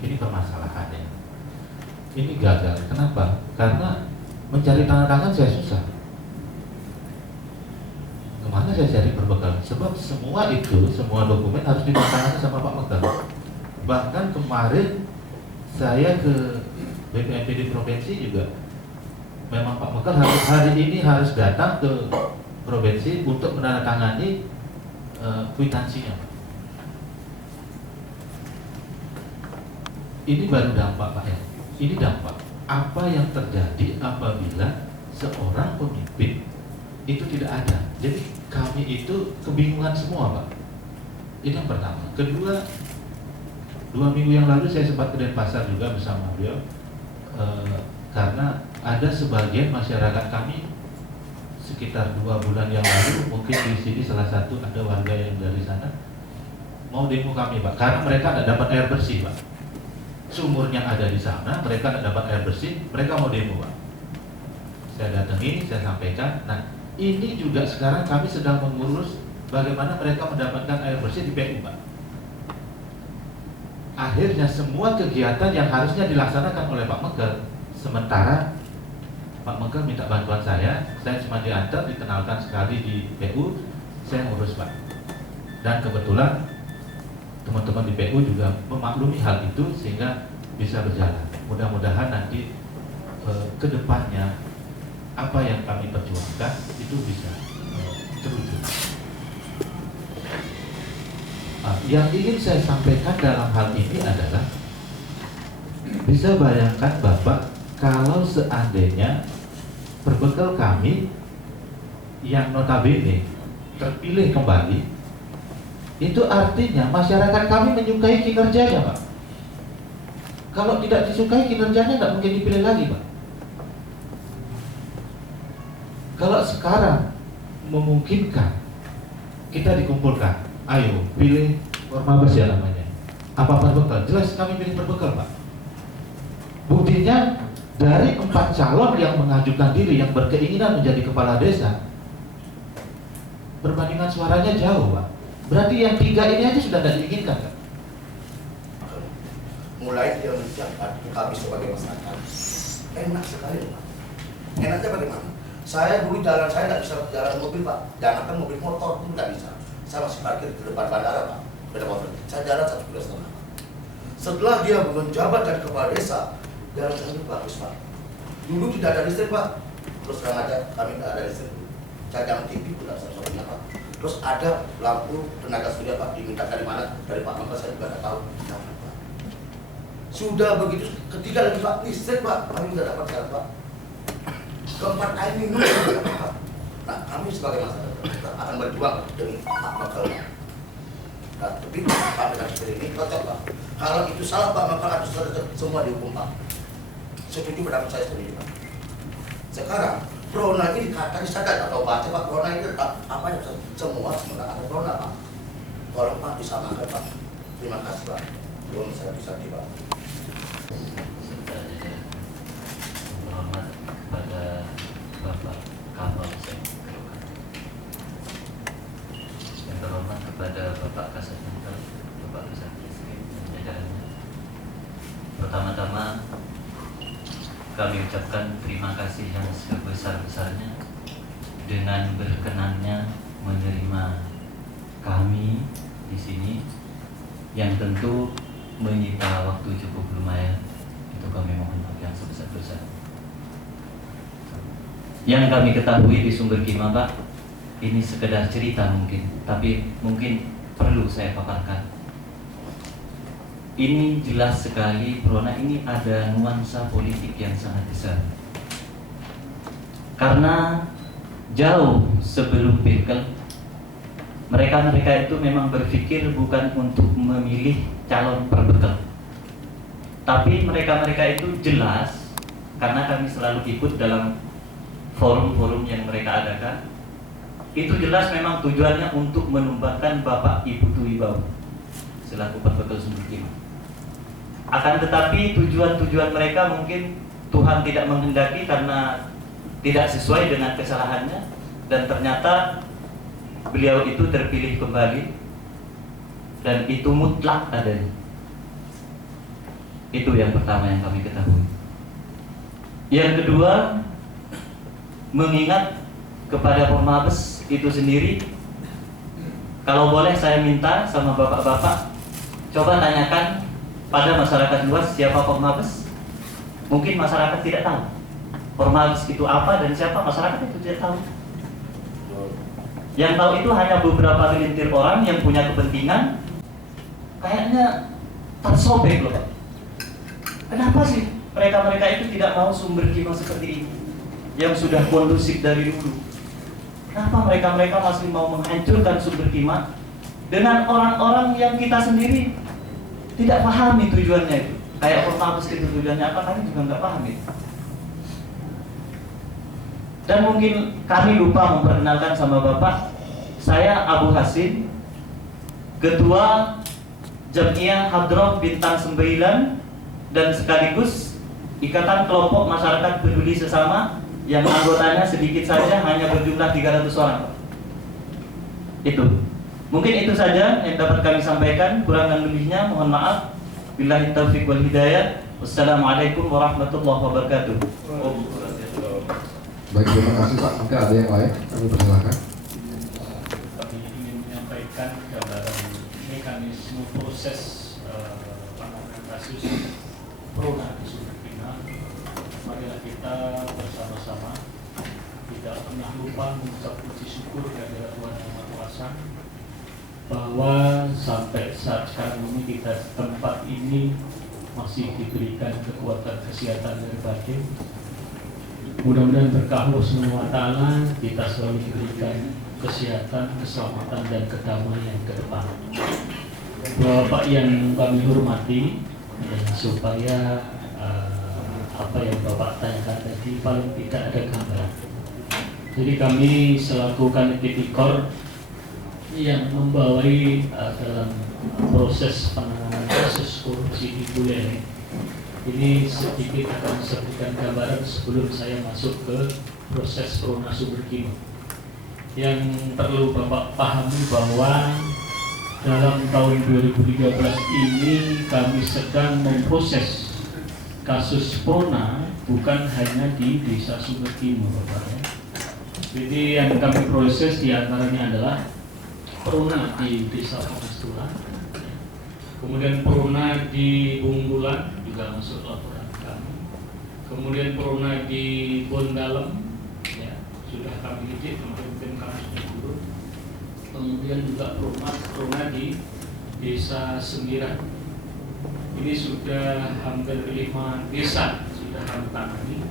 Ini permasalahannya. Ini gagal. Kenapa? Karena mencari tanda tangan saya susah. Kemana saya cari perbekalan? Sebab semua dokumen harus ditandatangani sama Pak Mekar. Bahkan kemarin saya ke BPNPD provinsi juga, memang Pak Mekar hari ini harus datang ke provinsi untuk menandatangani kwitansinya. Ini baru dampak, Pak, ya. Ini dampak apa yang terjadi apabila seorang pemimpin itu tidak ada. Jadi kami itu kebingungan semua, Pak. Ini yang pertama. Kedua, 2 minggu yang lalu saya sempat ke Denpasar juga bersama beliau, karena ada sebagian masyarakat kami sekitar 2 bulan yang lalu, mungkin di sini salah satu ada warga yang dari sana mau demo kami, Pak, karena mereka tidak dapat air bersih, Pak. Sumurnya ada di sana, mereka tidak dapat air bersih, mereka mau demo, Pak. Saya datangi, saya sampaikan. Nah, ini juga sekarang kami sedang mengurus bagaimana mereka mendapatkan air bersih di PU, Pak. Akhirnya semua kegiatan yang harusnya dilaksanakan oleh Pak Mekar, sementara Pak Mekar minta bantuan saya cuma diantar, dikenalkan sekali di PU, saya ngurus, Pak. Dan kebetulan teman-teman di PU juga memaklumi hal itu sehingga bisa berjalan. Mudah-mudahan nanti ke depannya apa yang kami perjuangkan itu bisa terwujud. Yang ingin saya sampaikan dalam hal ini adalah, bisa bayangkan Bapak, kalau seandainya berbekal kami yang notabene terpilih kembali, itu artinya masyarakat kami menyukai kinerjanya, Pak. Kalau tidak disukai kinerjanya, tidak mungkin dipilih lagi, Pak. Kalau sekarang memungkinkan kita dikumpulkan, ayo pilih Formabes ya namanya, apa berbekal? Jelas kami pilih berbekal Pak. Buktinya dari 4 calon yang mengajukan diri yang berkeinginan menjadi kepala desa, perbandingan suaranya jauh Pak. Berarti yang 3 ini aja sudah tidak diinginkan Pak. Mulai dia menjabat kami sebagai masyarakat, enak sekali Pak. Enaknya bagaimana? Saya dulu jalan, saya tidak bisa jalan mobil Pak, jangankan mobil motor pun tidak bisa. Saya masih parkir di depan bandara Pak, sepeda motor. Saya jalan 1,5 km. Setelah dia menjabat dari kepala desa, jalan saya itu bagus Pak. Dulu tidak ada listrik Pak, terus terang aja kami tidak ada listrik. Cadangan TV pun tidak bisa Pak. Terus ada lampu tenaga surya Pak, diminta dari mana? Dari Pak Mangka saya juga tidak tahu. Jangan Pak. Sudah begitu, ketiga lagi Pak, listrik Pak, kami tidak dapat sekarang Pak. Keempat, air minum tidak dapat Pak. Nah, kami sebagai masyarakat kita akan berjuang demi Pak Mangka. Nah, tapi Pak Mangka ini cocok Pak. Kalau itu salah Pak Mangka harus semua dihukum Pak. Setuju pendapat saya sendiri Pak. Sekarang Prona ini katanya saya tidak tahu baca Pak, Prona ini apa ya, semua sebenarnya ada Prona Pak. Tolong Pak disamakan Pak. Terima kasih Pak. Belum saya bisa Pak. Hormat kepada Bapak Kapolsek, yang terhormat kepada Bapak Kasat Intel, Bapak Kasat Reskrim dan jajarannya. Pertama-tama kami ucapkan terima kasih yang sebesar-besarnya dengan berkenannya menerima kami di sini, yang tentu menyita waktu cukup lumayan. Itu kami mohon maaf yang sebesar-besarnya. Yang kami ketahui di Sumber Kima Pak, ini sekedar cerita mungkin, tapi mungkin perlu saya paparkan. Ini jelas sekali Prona ini ada nuansa politik yang sangat besar. Karena jauh sebelum Pilkel, mereka itu memang berpikir bukan untuk memilih calon perbekal, tapi mereka itu jelas, karena kami selalu ikut dalam forum-forum yang mereka adakan, itu jelas memang tujuannya untuk menumbangkan Bapak Ibu Tuwibau selaku perbekal Sumber Kima. Akan tetapi tujuan-tujuan mereka mungkin Tuhan tidak menghendaki karena tidak sesuai dengan kesalahannya, dan ternyata beliau itu terpilih kembali, dan itu mutlak adanya. Itu yang pertama yang kami ketahui. Yang kedua, mengingat kepada Formabes itu sendiri, kalau boleh saya minta sama bapak-bapak, coba tanyakan pada masyarakat luas siapa Formabes. Mungkin masyarakat tidak tahu Formabes itu apa, dan siapa masyarakat itu tidak tahu. Yang tahu itu hanya beberapa gelintir orang yang punya kepentingan, kayaknya tersobek loh Pak. Kenapa sih mereka itu tidak mau Sumber Kima seperti ini yang sudah kondusif dari dulu? Kenapa mereka masih mau menghancurkan Sumber Kima dengan orang-orang yang kita sendiri tidak pahami tujuannya itu? Kayak Formabes itu tujuannya apa, kami juga nggak paham itu. Dan mungkin kami lupa memperkenalkan sama Bapak, saya Abu Hasim, Ketua Jamiyah Hadroh Bintang 9 dan sekaligus Ikatan Kelompok Masyarakat Peduli Sesama yang anggotanya sedikit saja, hanya berjumlah 300 orang. Itu. Mungkin itu saja yang dapat kami sampaikan, kurang dan lebihnya mohon maaf. Billahi taufiq wal hidayah. Wassalamualaikum warahmatullahi wabarakatuh. Baik, terima kasih Pak. Mungkin ada yang lain, kami persilakan. Kami ingin menyampaikan gambaran mekanisme proses penanganan kasus Prona di Sumber Kima. Marilah kita bersama-sama tidak pernah lupa mengucap puji syukur kepada Tuhan Yang Maha Kuasa bahwa sampai saat sekarang ini kita tempat ini masih diberikan kekuatan kesehatan dari batin. Mudah-mudahan berkah Allah SWT kita selalu diberikan kesehatan, keselamatan, dan kedamaian ke depan. Bapak yang kami hormati, supaya apa yang Bapak tanyakan tadi paling tidak ada gambaran. Jadi kami selaku Kanitipikor yang membawai dalam proses penanganan kasus korupsi di Buleleng. Ini sedikit akan saya berikan gambaran sebelum saya masuk ke proses Prona Sumber Kimo. Yang perlu Bapak pahami bahwa dalam tahun 2013 ini kami sedang memproses kasus Prona bukan hanya di Desa Sumber Kimo, Bapak ya. Jadi yang kami proses diantaranya adalah Prona di Desa Pangstulan, kemudian Prona di Bungbulan juga masuk laporan kami, kemudian Prona di Bondalem ya, sudah kami lidik, kemudian kami sudah turun, kemudian juga Prona di Desa Sembiran. Ini sudah hampir 5 desa sudah kami tangani.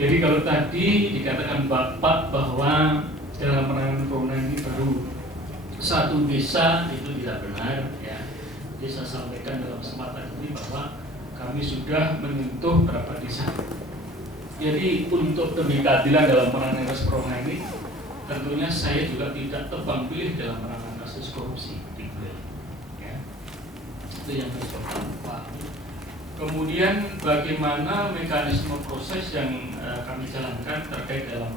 Jadi kalau tadi dikatakan Bapak bahwa dalam penanganan Prona ini baru 1 desa, itu tidak benar ya. Jadi saya sampaikan dalam kesempatan ini bahwa kami sudah menyentuh berapa desa. Jadi untuk demi keadilan dalam penanganan kasus Prona ini, tentunya saya juga tidak tebang pilih dalam penanganan kasus korupsi di Buleleng. Ya. Itu yang saya coba pahami. Kemudian bagaimana mekanisme proses yang kami jalankan terkait dalam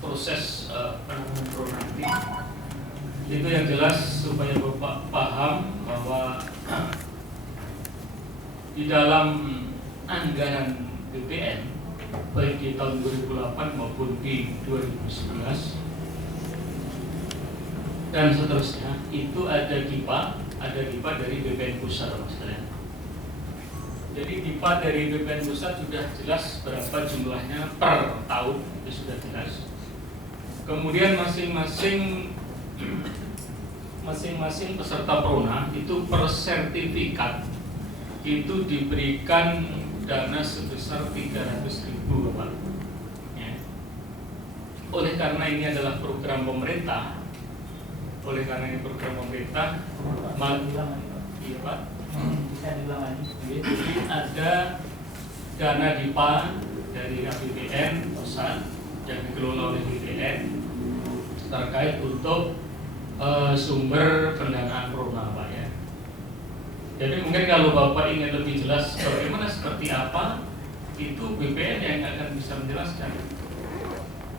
proses penanganan Prona ini? Itu yang jelas supaya Bapak paham bahwa di dalam anggaran BPN baik di tahun 2008 maupun di 2011 dan seterusnya itu ada DIPA dari BPN pusat, Mas kalian. Jadi DIPA dari BPN pusat sudah jelas berapa jumlahnya per tahun, itu sudah jelas. Kemudian masing-masing peserta Prona itu per sertifikat itu diberikan dana sebesar 300.000 Bapak. Ya. Oleh karena ini adalah program pemerintah, iya Pak, jadi ada dana DIPA dari APBN pusat yang dikelola oleh BPN terkait untuk sumber pendanaan Prona Pak ya. Jadi mungkin kalau Bapak ingin lebih jelas bagaimana seperti apa, itu BPN yang akan bisa menjelaskan.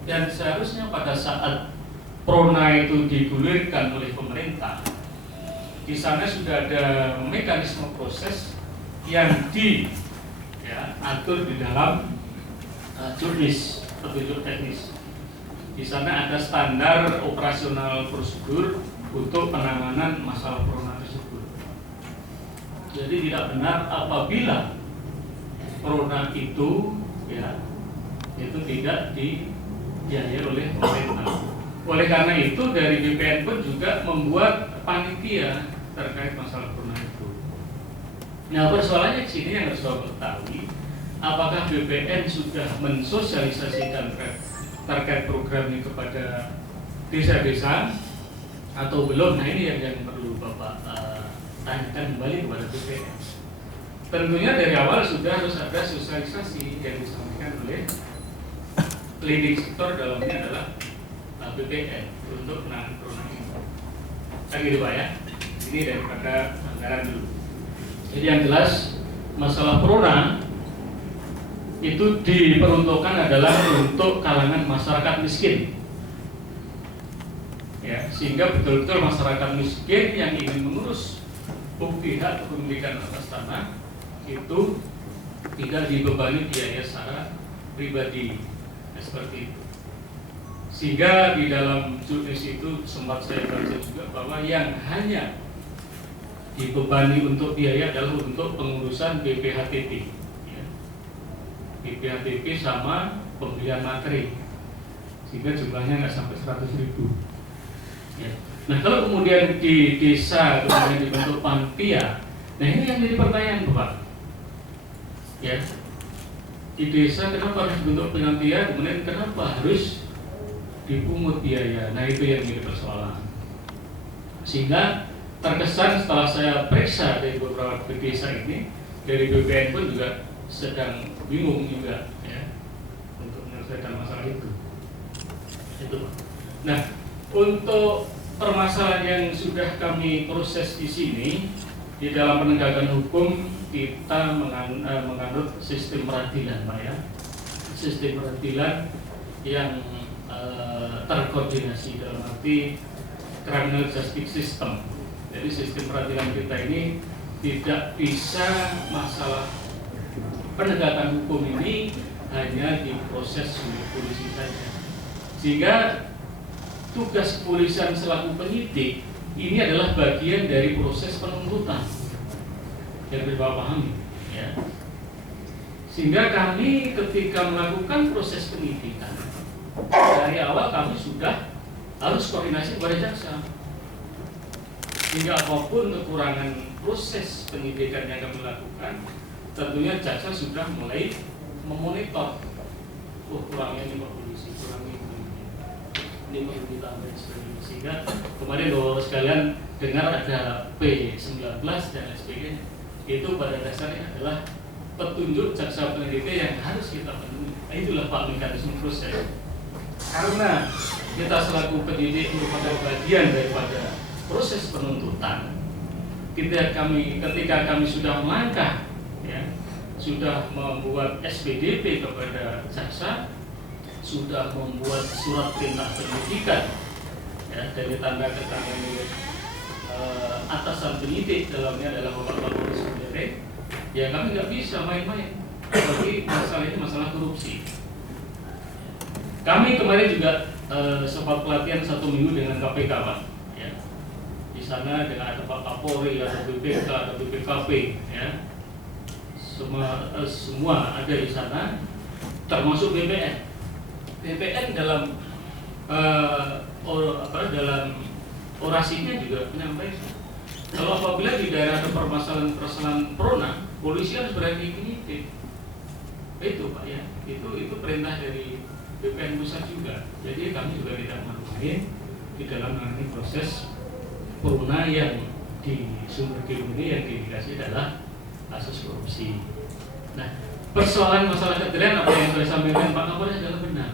Dan seharusnya pada saat Prona itu digulirkan oleh pemerintah, di sana sudah ada mekanisme proses yang diatur di dalam jurdis petunjuk teknis. Di sana ada standar operasional prosedur untuk penanganan masalah Prona tersebut. Jadi tidak benar apabila Prona itu tidak dibiayai oleh pemerintah. Oleh karena itu dari BPN pun juga membuat panitia terkait masalah Prona itu. Nah persoalannya di sini yang harus Bapak ketahui, apakah BPN sudah mensosialisasikan terkait program ini kepada desa-desa atau belum? Nah ini yang perlu Bapak tanyakan kembali kepada BPN. Tentunya dari awal sudah harus ada sosialisasi yang disampaikan oleh leading sektor, dalamnya adalah BPN untuk penanganan Prona ini. Kan gitu Pak ya. Ini daripada anggaran dulu. Jadi yang jelas masalah Prona itu diperuntukkan adalah untuk kalangan masyarakat miskin. Ya, sehingga betul-betul masyarakat miskin yang ingin mengurus bukti hak kepemilikan atas tanah itu tidak dibebani biaya secara pribadi. Nah, seperti itu. Sehingga di dalam judis itu sempat saya baca juga bahwa yang hanya dibebani untuk biaya adalah untuk pengurusan BPHTP, ya. BPHTP sama pembelian materi, sehingga jumlahnya nggak sampai 100.000. Ya. Nah kalau kemudian di desa kemudian dibentuk panitia, nah ini yang jadi pertanyaan Bapak. Ya, di desa kenapa harus dibentuk panitia, kemudian kenapa harus dipungut biaya? Nah itu yang jadi persoalan. Sehingga terkesan setelah saya periksa dari beberapa desa ini, dari BPN pun juga sedang bingung juga ya untuk menyelesaikan masalah itu. Nah untuk permasalahan yang sudah kami proses di sini, di dalam penegakan hukum kita menganut sistem peradilan, Pak ya. Sistem peradilan yang terkoordinasi, dalam arti criminal justice system. Jadi sistem peradilan kita ini tidak bisa masalah penegakan hukum ini hanya diproses oleh polisi saja. Sehingga tugas kepolisian selaku penyidik ini adalah bagian dari proses penuntutan yang Bapak pahami, ya. Sehingga kami ketika melakukan proses penyidikan dari awal kami sudah harus koordinasi kepada jaksa. Sehingga apapun kekurangan proses penyidikan yang kami lakukan, tentunya jaksa sudah mulai memonitor. Kurangnya ini Pak Polisi, kurangnya ini perlu ditambah sebagainya. Sehingga kemarin Bapak sekalian dengar ada P19 dan sebagainya. Itu pada dasarnya adalah petunjuk jaksa penyelidik yang harus kita penuhi. Itulah Pak mekanisme proses. Karena kita selaku penyidik merupakan bagian daripada proses penuntutan. Ketika kami sudah melangkah, ya, sudah membuat SPDP kepada jaksa, sudah membuat surat perintah penyidikan, ya, dari tanda keterangan atasan penyidik, dalamnya adalah Bapak Kapolres sendiri. Ya kami nggak bisa main-main, apalagi masalah ini masalah korupsi. Kami kemarin juga sempat pelatihan 1 minggu dengan KPK, Pak. Ya. Di sana dengan ada Pak Kapolri, ada BPK, ada BPKP, ya. Semua ada di sana, termasuk BPN. BPN dalam dalam orasinya juga menyampaikan kalau apabila di daerah ada permasalahan prona, polisi harus berani inisiatif. Itu Pak ya, itu perintah dari BPN pusat juga. Jadi kami juga tidak main di dalam menangani proses prona yang di sumber ini yang diindikasi adalah kasus korupsi. Nah, persoalan masalah keadilan apa yang saya sampaikan Pak Kapolres adalah benar.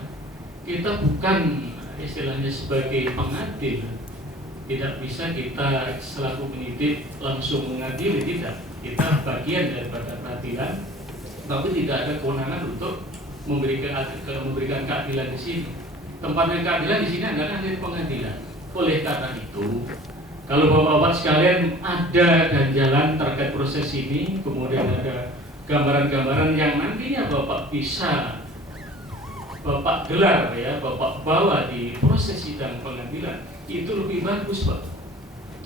Kita bukan istilahnya sebagai pengadil. Tidak bisa kita selaku penyidik langsung mengadili, tidak. Kita bagian daripada peradilan, tapi tidak ada kewenangan untuk memberikan keadilan di sini. Tempatnya keadilan di sini adalah dari pengadilan. Oleh karena itu, kalau Bapak-bapak sekalian ada ganjalan terkait proses ini, kemudian ada gambaran-gambaran yang nantinya Bapak bisa Bapak gelar, ya, Bapak bawa di proses sidang pengadilan, itu lebih bagus Pak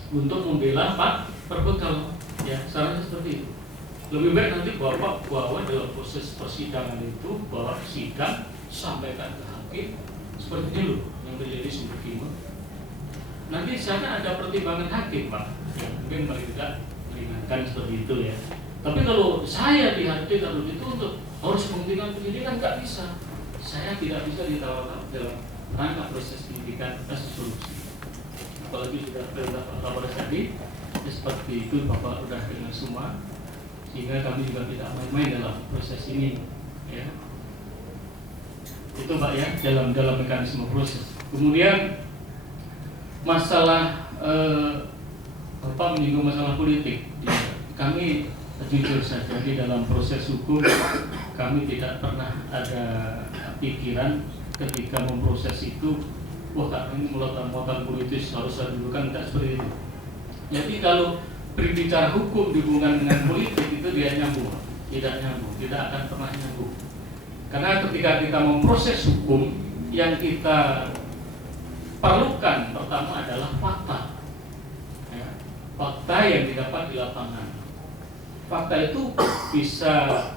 untuk membela Pak perbekal, ya, sarannya seperti itu. Lebih baik nanti Bapak bawa dalam proses persidangan itu, bawa ke sidang, sampaikan ke hakim seperti ini loh yang terjadi sumber kima. Nanti di sana ada pertimbangan hakim Pak, yang mungkin paling tidak meringankan seperti itu, ya. Tapi kalau saya di hakim kalau itu untuk harus menghentikan penyidikan, nggak bisa. Saya tidak bisa ditawar dalam rangka proses penyidikan kasus korupsi. Apalagi sudah perintah Pak Kapolres tadi, ya seperti itu Bapak sudah dengar semua, sehingga kami juga tidak main-main dalam proses ini, ya. Itu Pak ya, dalam mekanisme proses. Kemudian masalah Bapak menyinggung masalah politik, ya. Kami jujur saja di dalam proses hukum kami tidak pernah ada pikiran ketika memproses itu, wah karena ini muatan politis harus dilakukan, tidak seperti itu. Jadi kalau berbicara hukum dihubungkan dengan politik itu dia nyambung, tidak nyambung, tidak akan pernah nyambung. Karena ketika kita memproses hukum, yang kita perlukan pertama adalah fakta, ya, fakta yang didapat di lapangan. Fakta itu bisa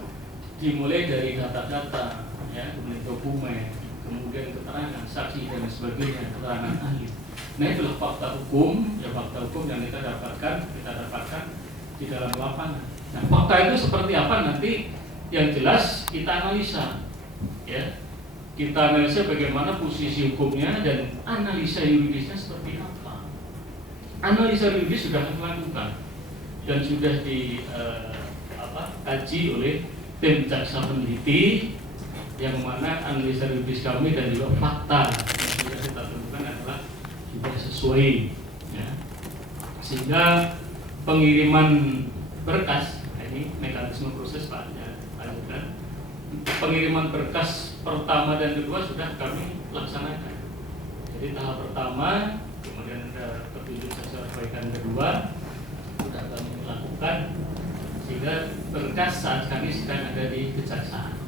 dimulai dari data-data, ya, kemudian dokumen, kemudian keterangan saksi dan sebagainya, keterangan ahli. Nah itulah fakta hukum, ya, fakta hukum yang kita dapatkan di dalam lapangan. Nah fakta itu seperti apa nanti yang jelas kita analisa, ya, kita analisa bagaimana posisi hukumnya dan analisa yuridisnya seperti apa. Analisa yuridis sudah kami lakukan dan sudah dikaji oleh tim jaksa peneliti, yang mana analisa yuridis kami dan juga fakta yang sudah kita temukan adalah juga sesuai sesuai, ya. Sehingga pengiriman berkas, ini mekanisme proses Pak lanjutkan. Pengiriman berkas pertama dan kedua sudah kami laksanakan. Jadi tahap pertama, kemudian ada petunjuk sasaran perbaikan kedua sudah kami lakukan, sehingga berkas saat kami sedang ada di kejaksaan.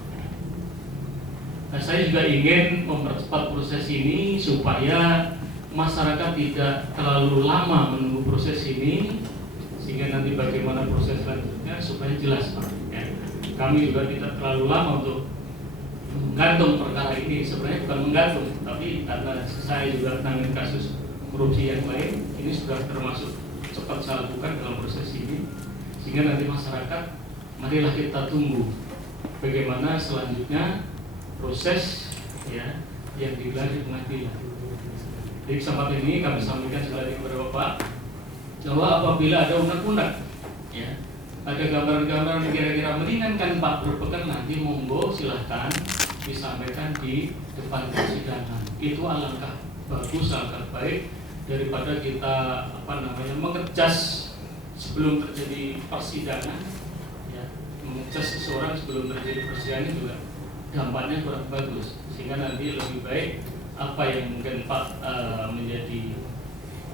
Nah, saya juga ingin mempercepat proses ini supaya masyarakat tidak terlalu lama menunggu proses ini, sehingga nanti bagaimana proses selanjutnya supaya jelas Pak. Ya. Kami juga tidak terlalu lama untuk menggantung perkara ini. Sebenarnya bukan menggantung, tapi karena saya juga menangani kasus korupsi yang lain, ini sudah termasuk cepat saya lakukan dalam proses ini, sehingga nanti masyarakat, marilah kita tunggu bagaimana selanjutnya proses, ya, yang digelar di pengadilan. Di kesempatan ini kami sampaikan sekali lagi kepada Bapak bahwa apabila ada undang-undang, ya, ada gambaran-gambaran yang kira-kira meringankan Pak berpekan, nanti monggo silahkan disampaikan di depan persidangan. Itu alangkah bagus, alangkah baik daripada kita mengejas sebelum terjadi persidangan, ya, mengejas seseorang sebelum terjadi persidangan juga dampaknya kurang bagus, sehingga nanti lebih baik apa yang mungkin Pak menjadi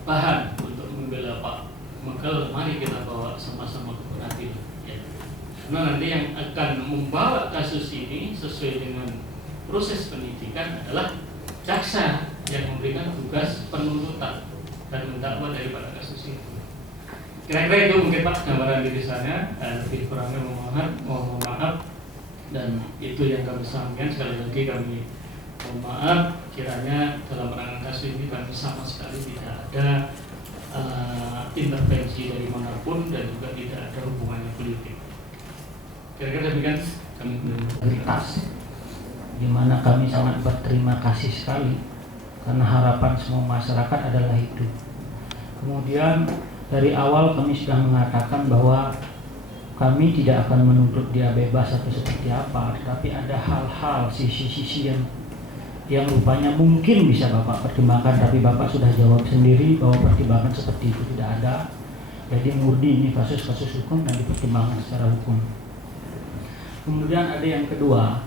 bahan untuk membela Pak Mekel, mari kita bawa sama-sama ke pengadilan, ya. Karena nanti yang akan membawa kasus ini sesuai dengan proses penyidikan adalah jaksa yang memberikan tugas penuntutan dan mendakwa daripada kasus ini. Kira-kira itu mungkin Pak gambaran di sana, lebih kurangnya mohon maaf. Dan itu yang kami sampaikan. Sekali lagi kami mohon maaf kiranya dalam penanganan kasus ini kami sama sekali tidak ada intervensi dari manapun dan juga tidak ada hubungannya politik. Kira-kira demikian kami Integritas, di mana kami sangat berterima kasih sekali karena harapan semua masyarakat adalah itu. Kemudian dari awal kami sudah mengatakan bahwa kami tidak akan menuntut dia bebas atau seperti apa, tapi ada hal-hal sisi-sisi yang rupanya mungkin bisa Bapak pertimbangkan, tapi Bapak sudah jawab sendiri bahwa pertimbangan seperti itu tidak ada. Jadi murni ini kasus-kasus hukum dan dipertimbangkan secara hukum. Kemudian ada yang kedua,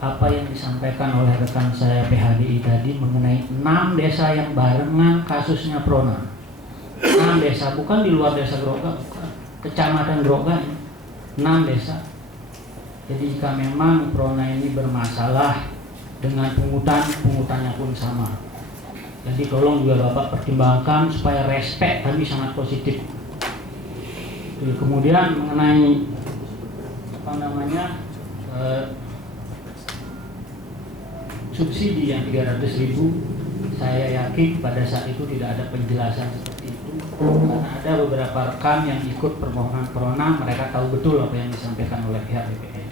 apa yang disampaikan oleh rekan saya PHDI tadi mengenai 6 desa yang barengan kasusnya Prona. 6 desa, bukan di luar desa Groga, bukan. Kecamatan Groga, 6 desa. Jadi jika memang Prona ini bermasalah dengan pungutannya pun sama. Jadi tolong juga Bapak pertimbangkan supaya respect tadi sangat positif. Kemudian mengenai subsidi yang 300.000, saya yakin pada saat itu tidak ada penjelasan seperti itu. Karena ada beberapa rekan yang ikut permohonan Prona, mereka tahu betul apa yang disampaikan oleh pihak BPN.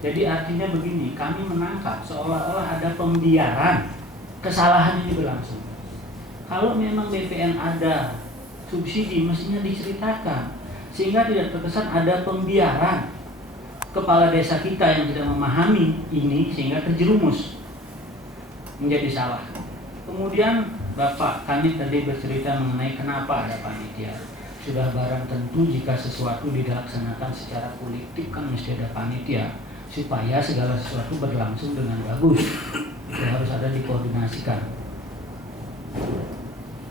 Jadi artinya begini, kami menangkap seolah-olah ada pembiaran kesalahan ini berlangsung. Kalau memang BPN ada subsidi, mestinya diceritakan sehingga tidak terkesan ada pembiaran kepala desa kita yang tidak memahami ini sehingga terjerumus menjadi salah. Kemudian Bapak, kami tadi bercerita mengenai kenapa ada panitia. Sudah barang tentu jika sesuatu dilaksanakan secara politik kan mesti ada panitia supaya segala sesuatu berlangsung dengan bagus. Itu harus ada dikoordinasikan.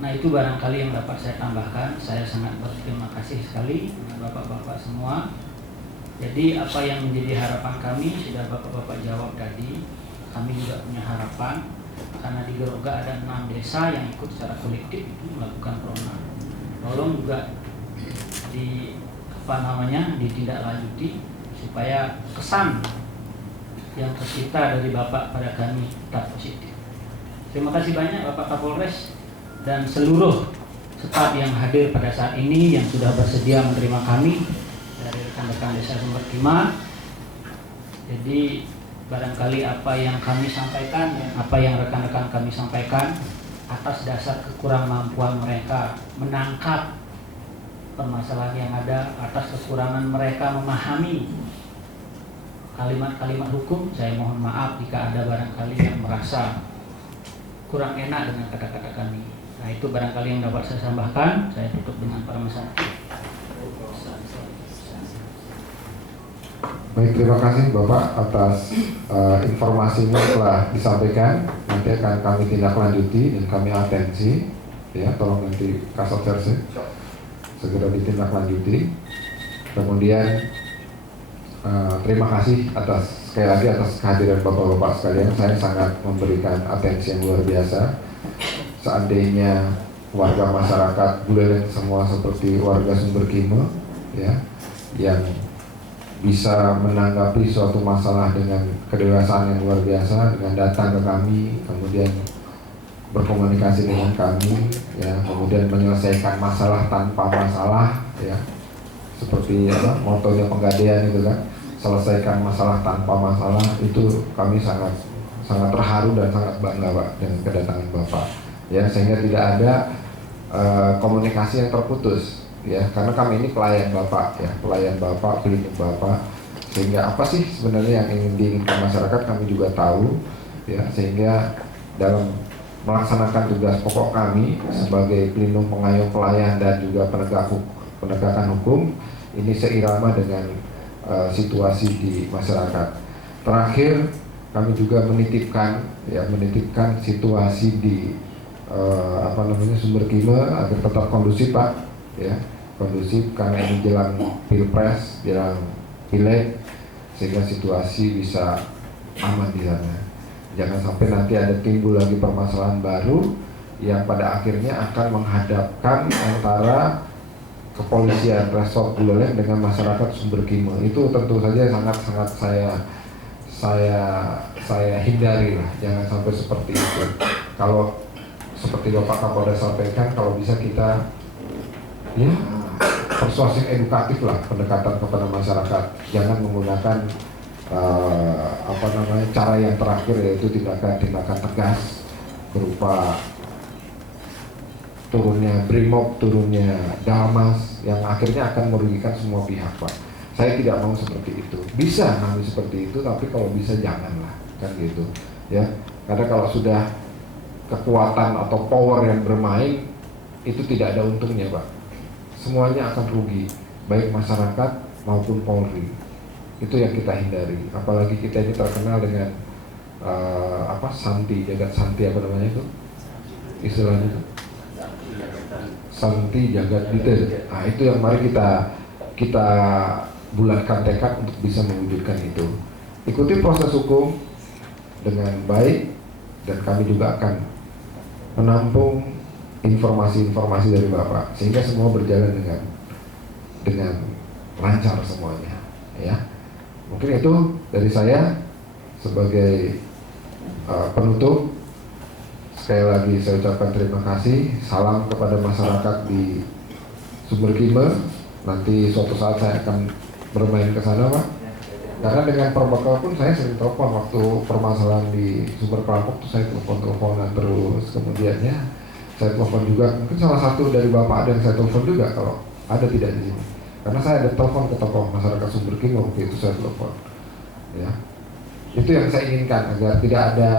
Nah itu barangkali yang dapat saya tambahkan. Saya sangat berterima kasih sekali dengan Bapak-Bapak semua. Jadi apa yang menjadi harapan kami sudah Bapak-Bapak jawab tadi. Kami juga punya harapan karena di Groga ada 6 desa yang ikut secara kolektif itu melakukan Prona. Tolong juga ditindaklanjuti supaya kesan yang tercipta dari Bapak pada kami tetap positif. Terima kasih banyak Bapak Kapolres dan seluruh staf yang hadir pada saat ini yang sudah bersedia menerima kami dari rekan-rekan Desa Sumber Timah. Jadi barangkali apa yang kami sampaikan dan apa yang rekan-rekan kami sampaikan atas dasar kekurangmampuan mereka menangkap permasalahan yang ada, atas kekurangan mereka memahami kalimat-kalimat hukum. Saya mohon maaf jika ada barangkali yang merasa kurang enak dengan kata-kata kami. Nah, itu barangkali yang dapat saya tambahkan. Saya tutup dengan para masyarakat. Baik, terima kasih Bapak atas informasinya telah disampaikan. Nanti akan kami tindak lanjuti dan kami atensi. Ya, tolong nanti Kasat Verse segera ditindaklanjuti. Kemudian terima kasih sekali lagi atas kehadiran Bapak-Bapak sekalian. Saya sangat memberikan atensi yang luar biasa. Seandainya warga masyarakat Buleleng semua seperti warga Sumberkime, ya, yang bisa menanggapi suatu masalah dengan kedewasaan yang luar biasa, dengan datang ke kami, kemudian berkomunikasi dengan kami, ya, kemudian menyelesaikan masalah tanpa masalah, ya, seperti motonya Penggadean itu kan, selesaikan masalah tanpa masalah. Itu kami sangat terharu dan sangat bangga Pak dengan kedatangan Bapak, ya, sehingga tidak ada komunikasi yang terputus. Ya, karena kami ini pelayan Bapak, ya, pelayan Bapak, pelindung Bapak, sehingga apa sih sebenarnya yang ingin diinginkan masyarakat kami juga tahu, ya, sehingga dalam melaksanakan tugas pokok kami sebagai pelindung, pengayom, pelayan dan juga penegakan hukum ini seirama dengan situasi di masyarakat. Terakhir kami juga menitipkan situasi di Sumberkime agar tetap kondusif Pak, ya. Kondusif karena ini jelang pilpres, jelang pileg, sehingga situasi bisa aman di sana. Jangan sampai nanti ada timbul lagi permasalahan baru yang pada akhirnya akan menghadapkan antara kepolisian Resort Buleleng dengan masyarakat Sumberkime. Itu tentu saja sangat saya hindari lah, jangan sampai seperti itu. Kalau seperti Bapak Kapolda sampaikan, kalau bisa kita persuasif edukatif lah pendekatan kepada masyarakat, jangan menggunakan cara yang terakhir, yaitu tindakan tegas berupa turunnya Brimob, turunnya Dalmas yang akhirnya akan merugikan semua pihak Pak. Saya tidak mau seperti itu. Bisa kami seperti itu, tapi kalau bisa janganlah, kan gitu ya. Karena kalau sudah kekuatan atau power yang bermain itu tidak ada untungnya Pak. Semuanya akan rugi, baik masyarakat maupun Polri. Itu yang kita hindari. Apalagi kita ini terkenal dengan Santi, jagat Santi, apa namanya itu? Istilahnya itu Santi jagat detail. Nah, itu yang mari kita bulatkan tekad untuk bisa mewujudkan itu. Ikuti proses hukum dengan baik, dan kami juga akan menampung informasi-informasi dari Bapak sehingga semua berjalan dengan lancar semuanya, ya. Mungkin itu dari saya sebagai penutup. Sekali lagi saya ucapkan terima kasih. Salam kepada masyarakat di Sumberkime. Nanti suatu saat saya akan bermain ke sana Pak. Karena dengan Perbekal pun saya sering telepon waktu permasalahan di Sumber Perampok tuh, saya teleponan terus. Kemudiannya saya telepon juga, mungkin salah satu dari Bapak ada yang saya telepon juga kalau ada tidak di sini. Karena saya ada telepon ke tokoh masyarakat Sumberkime waktu itu saya telepon. Ya. Itu yang saya inginkan, agar tidak ada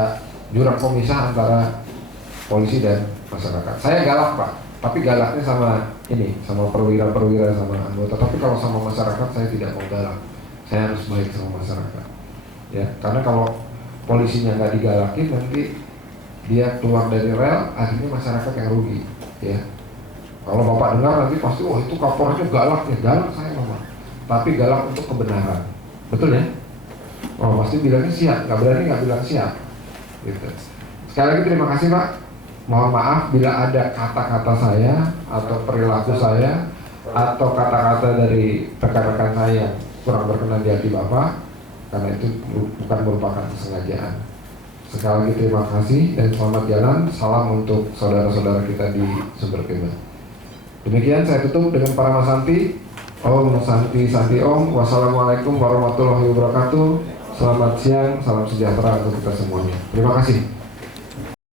jurang pemisah antara polisi dan masyarakat. Saya galak Pak, tapi galaknya sama perwira-perwira, sama anggota. Tapi kalau sama masyarakat saya tidak mau galak. Saya harus baik sama masyarakat. Ya, karena kalau polisinya nggak digalakin, nanti dia keluar dari rel, akhirnya masyarakat yang rugi. Ya, kalau Bapak dengar nanti pasti, itu Kapolresnya galak ya, galak saya Bapak. Tapi galak untuk kebenaran, betul ya? Pasti bilangnya siap, nggak berani nggak bilang siap. Gitu. Sekali lagi terima kasih Pak. Mohon maaf bila ada kata-kata saya atau perilaku saya atau kata-kata dari rekan-rekan saya yang kurang berkenan di hati Bapak, karena itu bukan merupakan kesengajaan. Sekali lagi terima kasih dan selamat jalan. Salam untuk saudara-saudara kita di Sumberkime. Demikian saya tutup dengan para Mas Santi. Om Santi Santi Om. Wassalamualaikum warahmatullahi wabarakatuh. Selamat siang, salam sejahtera untuk kita semuanya. Terima kasih.